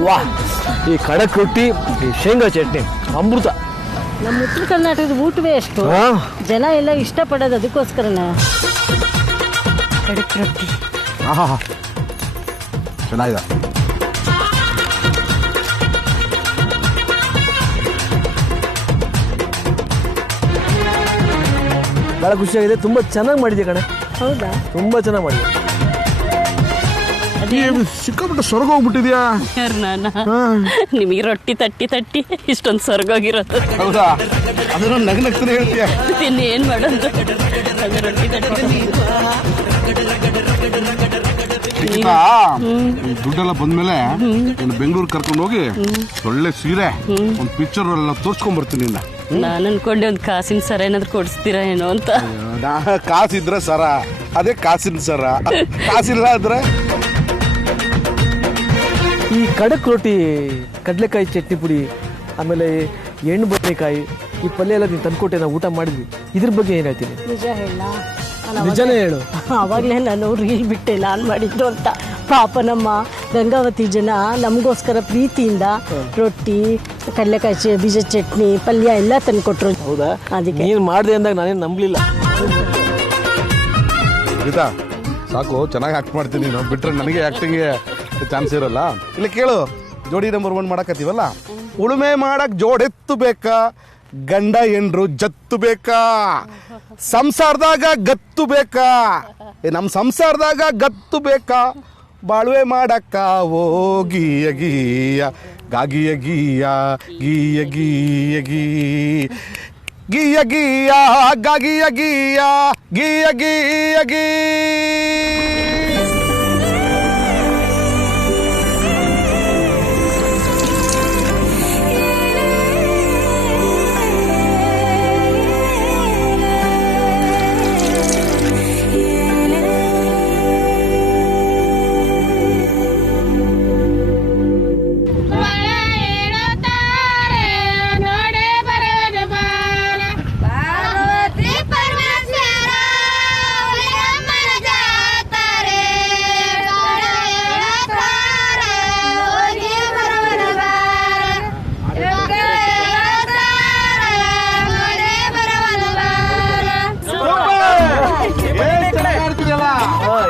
ವಾ, ಈ ಖಡಕ್ ರೊಟ್ಟಿ, ಈ ಶೇಂಗಾ ಚಟ್ನಿ ಅಮೃತ. ನಮ್ಮ ಉತ್ತರ ಕರ್ನಾಟಕದ ಊಟವೇ ಅಷ್ಟು, ಜನ ಎಲ್ಲ ಇಷ್ಟಪಡೋದು ಅದಕ್ಕೋಸ್ಕರನೇ. ಖಡಕ್ ರೊಟ್ಟಿ ಚೆನ್ನಾಗಿದೆ. ಬಹಳ ಖುಷಿಯಾಗಿದೆ, ತುಂಬಾ ಚೆನ್ನಾಗಿ ಮಾಡಿದ್ಯಾ ಕಣೆ. ಹೌದಾ? ತುಂಬಾ ಚೆನ್ನಾಗಿ ಮಾಡಿದ್ಯಾ. ಸಿಕ್ಕಾಬಿಟ್ಟು ಸ್ವರ್ಗ ಹೋಗ್ಬಿಟ್ಟಿದ್ಯಾ? ನಿಮಗೆ ರೊಟ್ಟಿ ತಟ್ಟಿ ತಟ್ಟಿ ಇಷ್ಟೊಂದು ಸ್ವರ್ಗೋಗಿರೋದು. ಹೌದಾ? ಅದನ್ನ ನಗ್ನಗ್ತಾನೆ ಹೇಳ್ತೀಯ. ಇನ್ನೇನ್ ಮಾಡೋದು, ರೊಟ್ಟಿ ತಟ್ಟಿ. ದುಡ್ಡೆಲ್ಲ ಬಂದ್ಮೇಲೆ ನೀನು ಬೆಂಗಳೂರು ಕರ್ಕೊಂಡು ಹೋಗಿ ಒಳ್ಳೆ ಸೀರೆ ಒಂದು ಪಿಕ್ಚರ್ ಎಲ್ಲ ತೋರ್ಸ್ಕೊಂಡ್ ಬರ್ತೀನಿ. ನಾನು ಅನ್ಕೊಂಡೆ ಒಂದು ಕಾಸಿನ ಸರ ಏನಾದ್ರು ಕೊಡಿಸ್ತೀರಾ ಏನೋ ಅಂತ. ಕಾಸಿದ್ರೆ ಸರ, ಅದೇ ಕಾಸಿನ ಸರ. ಕಾಸಿಲ್ಲ ಅಂದ್ರೆ ಈ ಖಡಕ್ ರೊಟ್ಟಿ, ಕಡಲೆಕಾಯಿ ಚಟ್ನಿ ಪುಡಿ, ಆಮೇಲೆ ಎಣ್ಣು ಬದನೆಕಾಯಿ, ಈ ಪಲ್ಯ ಎಲ್ಲ ನೀನು ತಂದ್ಕೊಟ್ಟೆ, ನಾವು ಊಟ ಮಾಡಿದ್ವಿ. ಇದ್ರ ಬಗ್ಗೆ ಏನ್ ಹೇಳ್ತೀನಿ? ನಿಜ ಹೇಳ, ನಿಜನೇ ಹೇಳು. ಅವಾಗಲೇ ನಾನು ರೀಲ್ ಬಿಟ್ಟೆ ನಾನು ಮಾಡಿದ್ದು ಅಂತ. ಪಾಪ ನಮ್ಮ ಗಂಗಾವತಿ ಜನ ನಮಗೋಸ್ಕರ ಪ್ರೀತಿಯಿಂದ ರೊಟ್ಟಿ, ಕಡಲೆಕಾಯಿ ಬೀಜ ಚಟ್ನಿ, ಪಲ್ಯ ಎಲ್ಲ ತಂದ್ಕೊಟ್ರು. ಹೌದಾ? ಅದಕ್ಕೆ ನೀನು ಮಾಡಿದೆ ಅಂದಾಗ ನಾನೇನು ನಂಬಲಿಲ್ಲ. ಗೀತಾ ಸಾಕು, ಚೆನ್ನಾಗಿ ಆಕ್ಟ್ ಮಾಡ್ತೀನಿ ನೀನು. ಬಿಟ್ರೆ ನನಗೆ ಆಕ್ಟಿಂಗ್ಗೆ ಚಾನ್ಸ್ ಇರಲ್ಲ. ಇಲ್ಲಿ ಕೇಳು, ಜೋಡಿ ನಂಬರ್ 1 ಮಾಡಕತ್ತೀವಲ್ಲ, ಉಳುಮೆ ಮಾಡಕ್ ಜೋಡೆತ್ತು ಬೇಕಾ, ಗಂಡ ಹೆಂಡ್ರು ಜತ್ತು ಬೇಕಾ, ಸಂಸಾರದಾಗ ಗತ್ತು ಬೇಕಾ, ನಮ್ಮ ಸಂಸಾರದಾಗ ಗತ್ತು ಬೇಕಾ, ಬಾಳ್ವೆ ಮಾಡಕ್ಕ ಓ ಗೀಯ ಗೀಯ ಗಾಗಿಯ ಗೀಯ ಗೀಯ ಗೀಯ ಗೀ ಗೀಯ ಗೀಯ ಗಾಗಿಯ ಗೀಯ ಗೀಯ ಗೀಯ ಗೀ.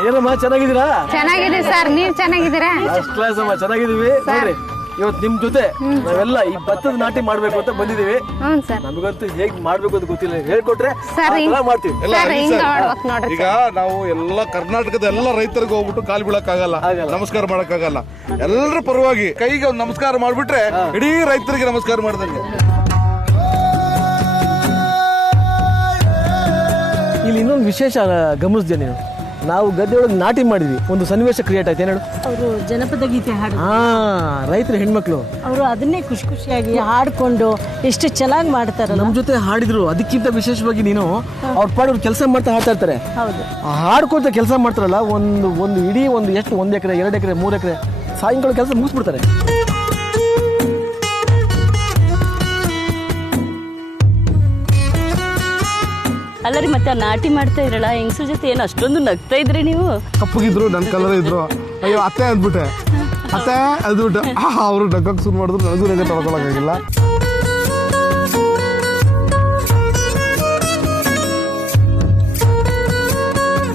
ಏನಮ್ಮ ಚೆನ್ನಾಗಿದ್ದೀರಾ? ಚೆನ್ನಾಗಿದೆ ಸರ್, ನೀವ್ ಚೆನ್ನಾಗಿದ್ದೀರಾ? ಫಸ್ಟ್ ಕ್ಲಾಸ್ ಅಮ್ಮ, ಚೆನ್ನಾಗಿದ್ದೀವಿ. ನೋಡ್ರಿ, ಇವತ್ತು ನಿಮ್ ಜೊತೆ ನಾವೆಲ್ಲ ಈ ಭತ್ತದ ನಾಟಿ ಮಾಡ್ಬೇಕು ಅಂತ ಬಂದಿದೀವಿ. ನಮಗಂತೂ ಹೇಗ್ ಮಾಡ್ಬೇಕು ಅಂತ ಗೊತ್ತಿಲ್ಲ, ಹೇಳ್ಕೊಟ್ರೆ ಮಾಡ್ತೀವಿ. ಈಗ ನಾವು ಎಲ್ಲ ಕರ್ನಾಟಕದ ಎಲ್ಲ ರೈತರಿಗೆ ಹೋಗ್ಬಿಟ್ಟು ಕಾಲು ಬೀಳಕ್ಕಾಗಲ್ಲ, ನಮಸ್ಕಾರ ಮಾಡಕ್ಕಾಗಲ್ಲ. ಎಲ್ಲರ ಪರವಾಗಿ ಕೈಗೆ ಒಂದು ನಮಸ್ಕಾರ ಮಾಡ್ಬಿಟ್ರೆ ಇಡೀ ರೈತರಿಗೆ ನಮಸ್ಕಾರ ಮಾಡ್ದಂಗೆ. ಇಲ್ಲಿ ಇನ್ನೊಂದು ವಿಶೇಷ ಗಮನಿಸಿದೆ ನೀನು, ನಾವು ಗದ್ದೆ ಒಳಗೆ ನಾಟಿ ಮಾಡಿದ್ವಿ, ಒಂದು ಸನ್ನಿವೇಶ ಕ್ರಿಯೇಟ್ ಆಯ್ತು. ಏನು ಹೇಳು? ಅವರು ಜನಪದ ಗೀತೆ ಹಾಡು, ರೈತರ ಹೆಣ್ಮಕ್ಳು ಅವರು ಅದನ್ನೇ ಖುಷಿ ಖುಷಿಯಾಗಿ ಹಾಡ್ಕೊಂಡು ಎಷ್ಟು ಚೆನ್ನಾಗಿ ಮಾಡ್ತಾರೆ. ನಮ್ಮ ಜೊತೆ ಹಾಡಿದ್ರು. ಅದಕ್ಕಿಂತ ವಿಶೇಷವಾಗಿ ನೀನು ಅವ್ರ ಪಾಡೋರು ಕೆಲಸ ಮಾಡ್ತಾ ಹಾಡ್ತಾ ಇರ್ತಾರೆ. ಹೌದು, ಹಾಡ್ಕೊಳ್ತಾ ಕೆಲಸ ಮಾಡ್ತಾರಲ್ಲ, ಒಂದು ಇಡೀ ಎಷ್ಟು 1 ಎಕರೆ 2 ಎಕರೆ 3 ಎಕರೆ ಸಾಯಂಕಾಲ ಕೆಲಸ ಮುಗಿಸ್ಬಿಡ್ತಾರೆ. ಅಲ್ಲರಿ, ಮತ್ತೆ ನಾಟಿ ಮಾಡ್ತಾ ಇದ್ರಲ್ಲ ಹೆಂಗಸು ಜೊತೆ ಏನು ಅಷ್ಟೊಂದು ನಗ್ತಾ ಇದ್ರಿ ನೀವು? ಕಪ್ಪಗಿದ್ರು, ನನ್ನ ಕಲರ್ ಇದ್ರು. ಅಯ್ಯೋ ಅತ್ತೆ ಅಂದ್ಬಿಟ್ಟೆ, ಅತ್ತೆ ಅಂದ್ಬಿಟ್ಟೆ. ಅವರು ನಗಕ್ಕೆ ಶುರು ಮಾಡಿದ್ರು, ನನಗೂ ನಗ ತಗೊಳಕ್ಕಾಗಿಲ್ಲ.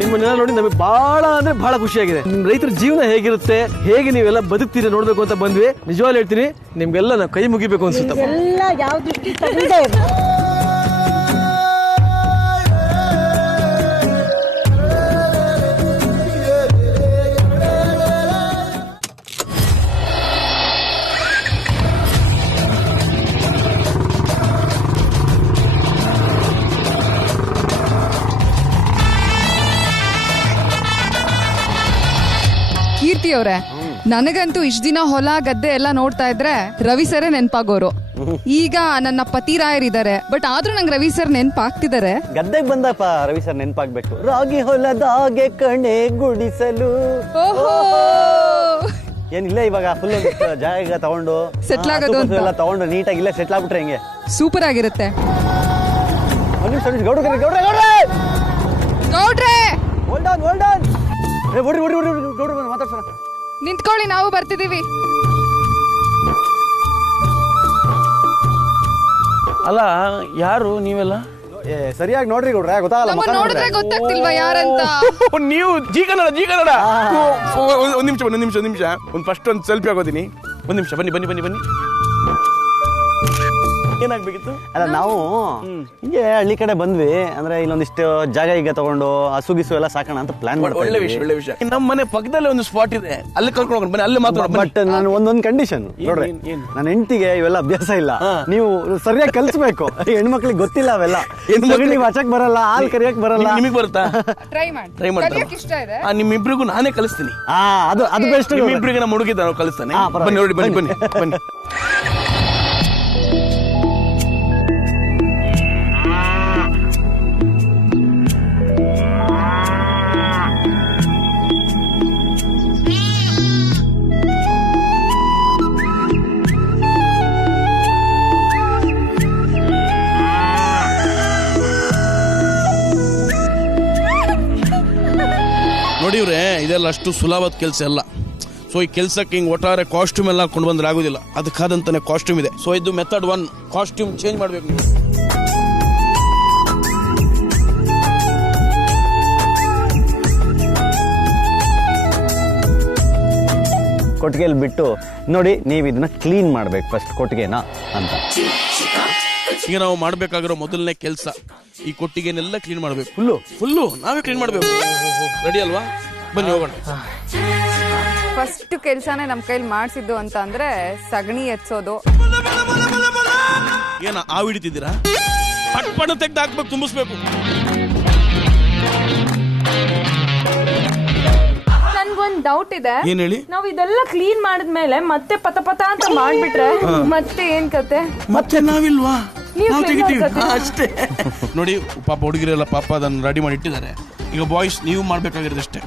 ನಿಮ್ಮನ್ನೆಲ್ಲ ನೋಡಿ ನಮಗೆ ಬಹಳ ಅಂದ್ರೆ ಬಹಳ ಖುಷಿಯಾಗಿದೆ. ನಿಮ್ ರೈತರ ಜೀವನ ಹೇಗಿರುತ್ತೆ, ಹೇಗೆ ನೀವೆಲ್ಲ ಬದುಕ್ತೀರಿ ನೋಡ್ಬೇಕು ಅಂತ ಬಂದ್ವಿ. ನಿಜವಾಗ್ಲೂ ಹೇಳ್ತೀನಿ, ನಿಮ್ಗೆಲ್ಲ ನಾವು ಕೈ ಮುಗಿಬೇಕು ಅನ್ಸುತ್ತೆ. ಎಲ್ಲ ಯಾವ ದೃಷ್ಟಿ ತಗೊಂಡೇ ಕೀರ್ತಿ ಅವ್ರೆ, ನನಗಂತೂ ಇಷ್ಟ ದಿನ ಹೊಲ ಗದ್ದೆ ಎಲ್ಲ ನೋಡ್ತಾ ಇದ್ರೆ ರವಿ ಸರೇ ನೆನ್ಪಾಗೋರು. ಈಗ ನನ್ನ ಪತಿರಾಯರಿದ್ದಾರೆ, ಬಟ್ ಆದ್ರೂ ನಂಗೆ ರವಿ ಸರ್ ನೆನ್ಪಾಗ್ತಿದ್ದಾರೆ. ಗದ್ದೆಗೆ ಬಂದಪ್ಪ ರವಿ ಸರ್ ನೆನ್ಪಾಗ್ಬೇಕು. ರಾಗಿ ಹೊಲದಾಗೆ ಕಣೆ ಗುಡಿಸಲು. ಏನಿಲ್ಲ, ಇವಾಗ ಫುಲ್ ಜಾಗ ತಗೊಂಡು ಸೆಟ್ಲ್ ಆಗೋದು ಎಲ್ಲ ತಗೊಂಡು ನೀಟಾಗಿ ಇಲ್ಲೇ ಸೆಟ್ಲ್ ಆಗ್ಬಿಟ್ರೆ ಹೆಂಗೆ ಸೂಪರ್ ಆಗಿರುತ್ತೆ. ಗೌಡ್ರೆ ನಿಂತ್ಕೊಳ್ಳಿ, ನಾವು ಬರ್ತಿದೀವಿ. ಅಲ್ಲ ಯಾರು ನೀವೆಲ್ಲ ಸರಿಯಾಗಿ ನೋಡ್ರಿ ಗೌಡ್ರೆ, ಗೊತ್ತಾಗಲ್ಲ. ನೋಡಿದ್ರೆ ಗೊತ್ತಾಗ್ತಿಲ್ವಾ ಯಾರಂತ? ನೀವು ಜಿ ಕನ್ನಡ ಒಂದ್ ನಿಮಿಷ ಒಂದು ಫಸ್ಟ್ ಒಂದು ಸೆಲ್ಫಿ ಆಗೋದಿನಿ. ಒಂದ್ ನಿಮಿಷ ಬನ್ನಿ ಏನಾಗ್ಬೇಕಿತ್ತು? ಅಲ್ಲ ನಾವು ಹಿಂಗೆ ಹಳ್ಳಿ ಕಡೆ ಬಂದ್ವಿ, ಅಂದ್ರೆ ಇಲ್ಲೊಂದಿಷ್ಟು ಜಾಗ ಈಗ ತಗೊಂಡು ಹಸು ಗಿಸು ಎಲ್ಲ ಸಾಕೋಣ ಅಂತ ಪ್ಲಾನ್ ಮಾಡಿ. ಒಳ್ಳೆ ವಿಷಯ. ನಮ್ಮ ಮನೆ ಪಕ್ಕದಲ್ಲೇ ಒಂದು ಸ್ಪಾಟ್ ಇದೆ, ಅಲ್ಲಿ ಕರ್ಕೊಂಡು ಬನ್ನಿ, ಅಲ್ಲಿ ಮಾತಾಡೋಣ. ಬಟ್ ನಾನು ಒಂದೊಂದು ಕಂಡೀಷನ್ ನೋಡ್ರಿ, ನನ್ನ ಹೆಂಡತಿಗೆ ಇವೆಲ್ಲ ಅಭ್ಯಾಸ ಇಲ್ಲ, ನೀವು ಸರಿಯಾಗಿ ಕಲಿಸ್ಬೇಕು. ಹೆಣ್ಮಕ್ಳಿಗೆ ಗೊತ್ತಿಲ್ಲ ಅವೆಲ್ಲ, ನೀವು ಹಚ್ಚಕ್ ಬರಲ್ಲ, ಹಾಲು ಕರಿಯಕ್ ಬರಲ್ಲ. ನಿಮಗೆ ಬರುತ್ತಾ? ಟ್ರೈ ಮಾಡಿ. ಇಷ್ಟ ಇದೆ. ನಿಮ್ಮಿಬ್ರಿಗೂ ನಾನೇ ಕಲಿಸ್ತೀನಿ. ಅದು ಬೆಸ್ಟ್. ನಿಮ್ಮಿಬ್ರಿಗೆ ನಮ್ಮ ಹುಡುಗಿದ್ದ ನಾವು ಕಲಿಸ್ತಾನೆ. ಬನ್ನಿ ನೋಡಿ, ಬನ್ನಿ. ನೋಡಿವ್ರೆ, ಇದೆಲ್ಲ ಅಷ್ಟು ಸುಲಭದ ಕೆಲಸ ಅಲ್ಲ. ಸೊ ಈ ಕೆಲಸಕ್ಕೆ ಹಿಂಗೆ ಒಟ್ಟಾರೆ ಕಾಸ್ಟ್ಯೂಮ್ ಎಲ್ಲ ಕೊಂಡು ಬಂದ್ರೆ ಆಗೋದಿಲ್ಲ, ಅದಕ್ಕಾದಂತಾನೆ ಕಾಸ್ಟ್ಯೂಮ್ ಇದೆ. ಸೊ ಇದು ಮೆಥಡ್ 1, ಕಾಸ್ಟ್ಯೂಮ್ ಚೇಂಜ್ ಮಾಡಬೇಕು ನೀವು. ಕೊಟ್ಟಿಗೆಯಲ್ಲಿ ಬಿಟ್ಟು ನೋಡಿ, ನೀವು ಇದನ್ನ ಕ್ಲೀನ್ ಮಾಡ್ಬೇಕು ಫಸ್ಟ್ ಕೊಟ್ಟಿಗೆನ ಅಂತ. ಈಗ ನಾವು ಮಾಡ್ಬೇಕಾಗಿರೋ ಮೊದಲನೇ ಕೆಲಸ ಈ ಕೊಟ್ಟಿಗೆನೆಲ್ಲ ಕ್ಲೀನ್ ಮಾಡಬೇಕು. ಫುಲ್ಲು ನಾವೇ ಕ್ಲೀನ್ ಮಾಡಬೇಕು. ರೆಡಿ ಅಲ್ವಾ? ಬನ್ನಿ ಹೋಗೋಣ. ಫಸ್ಟ್ ಕೆಲ್ಸನೇ ನಮ್ ಕೈಲಿ ಮಾಡ್ಸಿದ್ದು ಅಂತ ಅಂದ್ರೆ ಸಗಣಿ ಎಚ್ಚೋದು. ಏನ ಆವ್ ಹಿಡಿತಿದ್ದೀರಾ? ಪಟ್ಪಣ ತೆಗ್ದು ಹಾಕ್ಬೇಕು, ತುಂಬಿಸ್ಬೇಕು. ನನ್ಗೊಂದ್ ಡೌಟ್ ಇದೆ. ಏನ್ ಹೇಳಿ? ನಾವ್ ಇದೆಲ್ಲ ಕ್ಲೀನ್ ಮಾಡಿದ್ಮೇಲೆ ಮತ್ತೆ ಪತ ಅಂತ ಮಾಡ್ಬಿಟ್ರೆ ಮತ್ತೆ ಏನ್ ಕತೆ? ಮತ್ತೆ ನಾವಿಲ್ವಾ? ನಾವು ತೆಗಿತೀವಿ ಅಷ್ಟೇ. ನೋಡಿ ಪಾಪ ಹುಡುಗಿರೆಲ್ಲ ಪಾಪ ಅದನ್ನ ರೆಡಿ ಮಾಡಿ ಇಟ್ಟಿದ್ದಾರೆ. ಈಗ ಬಾಯ್ಸ್ ನೀವು ಮಾಡ್ಬೇಕಾಗಿರೋದಷ್ಟೇ,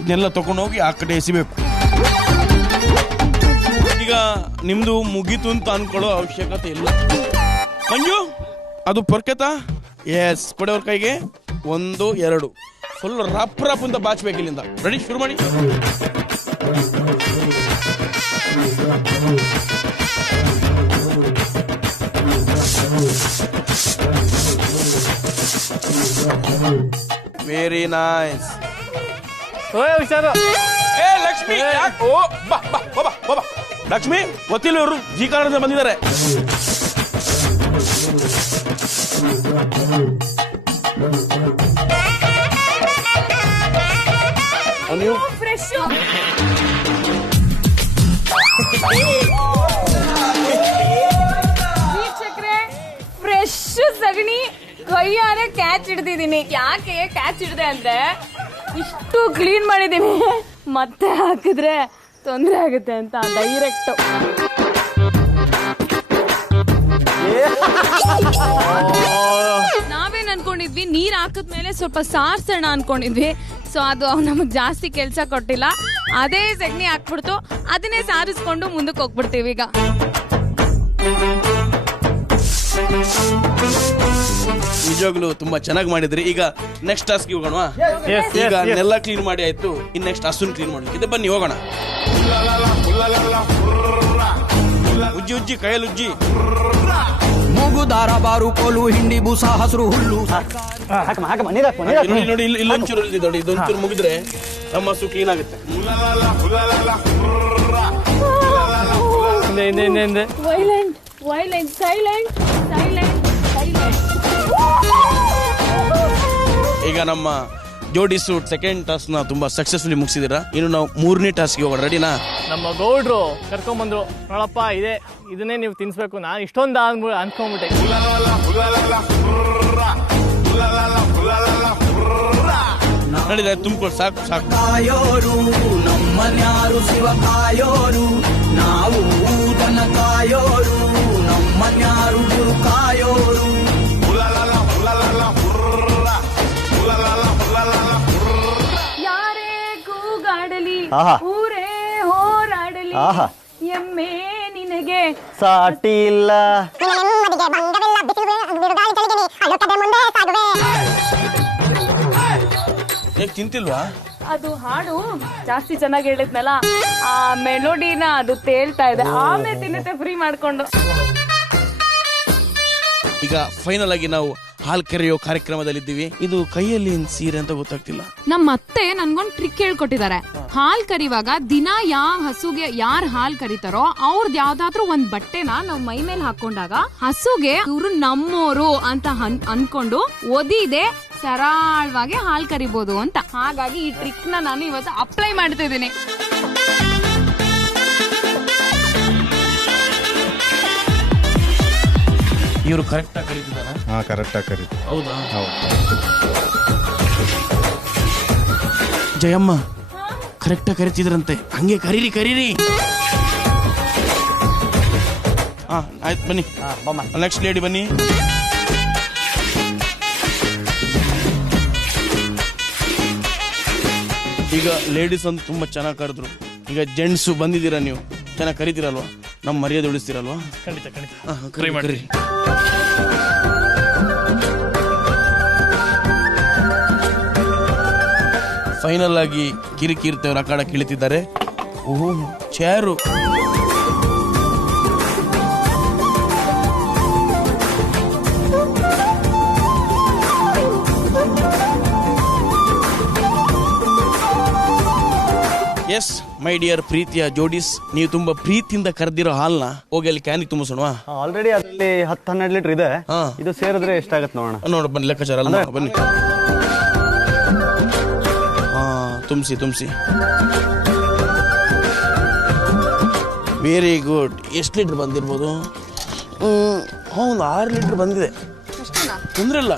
ಇದನ್ನೆಲ್ಲ ತಗೊಂಡೋಗಿ ಆ ಕಡೆ ಎಸಿಬೇಕು. ಈಗ ನಿಮ್ದು ಮುಗೀತು ಅಂತ ಅನ್ಕೊಳ್ಳೋ ಅವಶ್ಯಕತೆ ಇಲ್ಲ. ಮಂಜು ಅದು ಪರ್ಕೆತಾ? ಎಸ್, ಕೊಡೋರ್ ಕೈಗೆ 1 2 ಫುಲ್ ರಪ್ ಅಂತ ಬಾಚ್ಬೇಕು ಇಲ್ಲಿಂದ. ರೆಡಿ, ಶುರು ಮಾಡಿ. Very nice. ಹುಷಾರು. ಏ ಲಕ್ಷ್ಮಿ, ಬಾ ಲಕ್ಷ್ಮಿ, ಗೊತ್ತಿಲ್ಲ ಇವರು ಜಿ ಕನ್ನಡದಿಂದ ಬಂದಿದ್ದಾರೆ. ಫ್ರೆಶ್ ಸಗಣಿ ಕೈಯಾರೆ ಕ್ಯಾಚ್ ಹಿಡ್ದಿದೀನಿ. ಯಾಕೆ ಕ್ಯಾಚ್ ಹಿಡ್ದೆ ಅಂದ್ರೆ ಇಷ್ಟು ಕ್ಲೀನ್ ಮಾಡಿದೀನಿ, ಮತ್ತೆ ಹಾಕಿದ್ರೆ ತೊಂದರೆ ಆಗುತ್ತೆ ಅಂತ ಡೈರೆಕ್ಟ್. ನಾವೇನ್ ಅನ್ಕೊಂಡಿದ್ವಿ, ನೀರ್ ಹಾಕಿದ್ಮೇಲೆ ಸ್ವಲ್ಪ ಸಾರ್ಸೋಣ ಅನ್ಕೊಂಡಿದ್ವಿ. ಸೊ ಅದು ನಮಗ್ ಜಾಸ್ತಿ ಕೆಲ್ಸ ಕೊಟ್ಟಿಲ್ಲ, ಅದೇ ಸಗಣಿ ಹಾಕ್ಬಿಡ್ತು, ಅದನ್ನೇ ಸಾರಿಸ್ಕೊಂಡು ಮುಂದಕ್ಕೆ ಹೋಗ್ಬಿಡ್ತೀವಿ. ಈಗ ನಿಜವಾಗ್ಲೂ ತುಂಬಾ ಚೆನ್ನಾಗಿ ಮಾಡಿದ್ರಿ. ಈಗ ನೆಕ್ಸ್ಟ್ ಟಾಸ್ಕ್ ಹೋಗೋಣ. ಈಗ ನೆಲ್ಲ ಕ್ಲೀನ್ ಮಾಡಿ ಆಯ್ತು, ಇನ್ ನೆಕ್ಸ್ಟ್ ಹಸುನ್ ಕ್ಲೀನ್ ಮಾಡ್ಲಿಕ್ಕೆ. ಬನ್ನಿ ಹೋಗೋಣ. ಉಜ್ಜಿ ಕೈಯಲ್ಲಿ ಉಜ್ಜಿ. ಮೂಗುದಾರ ಬಾರು ಕೋಲು ಹಿಂಡಿ ಬೂಸ ಹಸಿರು ಹುಲ್ಲು. ನೋಡಿ ಇಲ್ಲೊಂಚೂರು ನೋಡಿ, ಇದೊಂಚೂರು ಮುಗಿದ್ರೆ ನಮ್ಮ ಹಸು ಕ್ಲೀನ್ ಆಗುತ್ತೆ. Violent silent. ಈಗ ನಮ್ಮ ಜೋಡಿ ಸೂಟ್ ಸೆಕೆಂಡ್ ಟಾಸ್ಕ್ ನ ತುಂಬಾ ಸಕ್ಸಸ್ಫುಲಿ ಮುಗಿಸಿದಿರಾ. ಇನ್ನು ನಾವು 3ನೇ ಟಾಸ್ಕ್ ಹೋಗೋಣ. ರೆಡಿನಾ? ನಮ್ಮ ಗೌಡ್ರು ಕರ್ಕೊಂಡ್ಬಂದ್ರು, ನೋಡಪ್ಪ ಇದನ್ನೇ ನೀವು ತಿನ್ಸ್ಬೇಕು. ನಾನು ಇಷ್ಟೊಂದು ಅನ್ಕೊಂಡ್ಬಿಟ್ಟೆ. ನಡೀದೆ, ತುಂಬ್ಕೊಂಡು ಸಾಕು. ಕಾಯೋರು ನಮ್ಮನ್ಯಾರು ಶಿವ ಕಾಯೋರು, ನಾವು ದನ ಕಾಯೋರು ನಮ್ಮನ್ಯಾರು ಗುರು ಕಾಯೋರು. ಯಾರೇ ಕೂಗಾಡಲಿ, ಊರೇ ಹೋರಾಡಲಿ, ಎಮ್ಮೆ ನಿನಗೆ ಸಾಟಿ ಇಲ್ಲ. ಚಿಂತಿಲ್ವಾ? ಅದು ಹಾಡು ಜಾಸ್ತಿ ಚೆನ್ನಾಗಿ ಹೇಳಿದ್ನಲ್ಲ, ಆ ಮೆಲೋಡಿನ ಅದು ತೇಳ್ತಾ ಇದೆ. ಆಮೇಲೆ ತಿನ್ನತ್ತೆ ಫ್ರೀ ಮಾಡ್ಕೊಂಡು. ಈಗ ಫೈನಲ್ ಆಗಿ ನಾವು ಹಾಲ್ ಕರೆಯೋ ಕಾರ್ಯಕ್ರಮದಲ್ಲಿದ್ದೀವಿ. ಇದು ಕೈಯಲ್ಲಿ ಸೀರೆ ಅಂತ ಗೊತ್ತಾಗ್ತಿಲ್ಲ. ನಮ್ಮ ಅತ್ತೆ ನನ್ಗೊಂದ್ ಟ್ರಿಕ್ ಹೇಳ್ಕೊಟ್ಟಿದ್ದಾರೆ. ಹಾಲ್ ಕರಿವಾಗ ದಿನ ಯಾವ ಹಸುಗೆ ಯಾರ್ ಹಾಲ್ ಕರಿತಾರೋ ಅವ್ರದ್ ಯಾವ್ದಾದ್ರು ಒಂದ್ ಬಟ್ಟೆನ ನಾವ್ ಮೈ ಮೇಲೆ ಹಾಕೊಂಡಾಗ ಹಸುಗೆ ಇವ್ರು ನಮ್ಮೋರು ಅಂತ ಅನ್ಕೊಂಡು ಒದಿದೆ ಸರಳವಾಗಿ ಹಾಲ್ ಕರಿಬಹುದು ಅಂತ. ಹಾಗಾಗಿ ಈ ಟ್ರಿಕ್ ನ ನಾನು ಇವತ್ತು ಅಪ್ಲೈ ಮಾಡ್ತಾ ಇದ್ದೀನಿ. ಇವರು ಕರೆಕ್ಟ್ ಆಗಿ ಕರೀತಿದಾರ? ಹಾ, ಕರೆಕ್ಟ್ ಆಗಿ ಕರೀತಿ. ಹೌದಾ? ಜಯಮ್ಮ ಕರೆಕ್ಟ್ ಆಗಿ ಕರಿತಿದ್ರಂತೆ, ಹಂಗೆ ಕರೀರಿ. ಹಾ ಆಯ್ತು, ಬನ್ನಿ. ನೆಕ್ಸ್ಟ್ ಲೇಡಿ ಬನ್ನಿ. ಈಗ ಲೇಡೀಸ್ ಅಂತ ತುಂಬಾ ಚೆನ್ನಾಗಿ ಕರೆದ್ರು. ಈಗ ಜೆಂಟ್ಸ್ ಬಂದಿದ್ದೀರಾ, ನೀವು ಚೆನ್ನಾಗಿ ಕರಿತೀರಲ್ವಾ? ನಮ್ಮ ಮರ್ಯಾದೆ ಉಳಿಸ್ತೀರಲ್ವಾ? ಖಂಡಿತ ಕರಿ ಮಾಡ್ರಿ. ಫೈನಲ್ ಆಗಿ ಕಿರಿಕೀರ್ತಿ ಅವರು ಅಖಾಡ ಕೀಳ್ತಿದ್ದಾರೆ. ಓಹೋ, ಚೇರು. ಎಸ್ ಮೈ ಡಿಯರ್ ಪ್ರೀತಿಯ ಜೋಡಿಸ್, ನೀವು ತುಂಬಾ ಪ್ರೀತಿಯಿಂದ ಕರೆದಿರೋ ಹಾಲ್ನ ಹೋಗಿ ಅಲ್ಲಿ ಕ್ಯಾನಿಗೆ ತುಂಬಿಸೋಣ. ಆಲ್ರೆಡಿ ಅಲ್ಲಿ 10-12 ಲೀಟರ್ ಇದೆ. ಇದು ಸೇರಿದ್ರೆ ಎಷ್ಟಾಗತ್ತೆ ನೋಡೋಣ. ಬನ್ನಿ, ಲೆಕ್ಕಾಚಾರ ಅಲ್ಲ, ಬನ್ನಿ. ತುಂಬಿಸಿ. Very good. ಎಷ್ಟು ಲೀಟರ್ ಬಂದಿರ್ಬೋದು? ಒಂದು 6 ಲೀಟರ್ ಬಂದಿದೆ. ತೊಂದ್ರೆ ಇಲ್ಲ.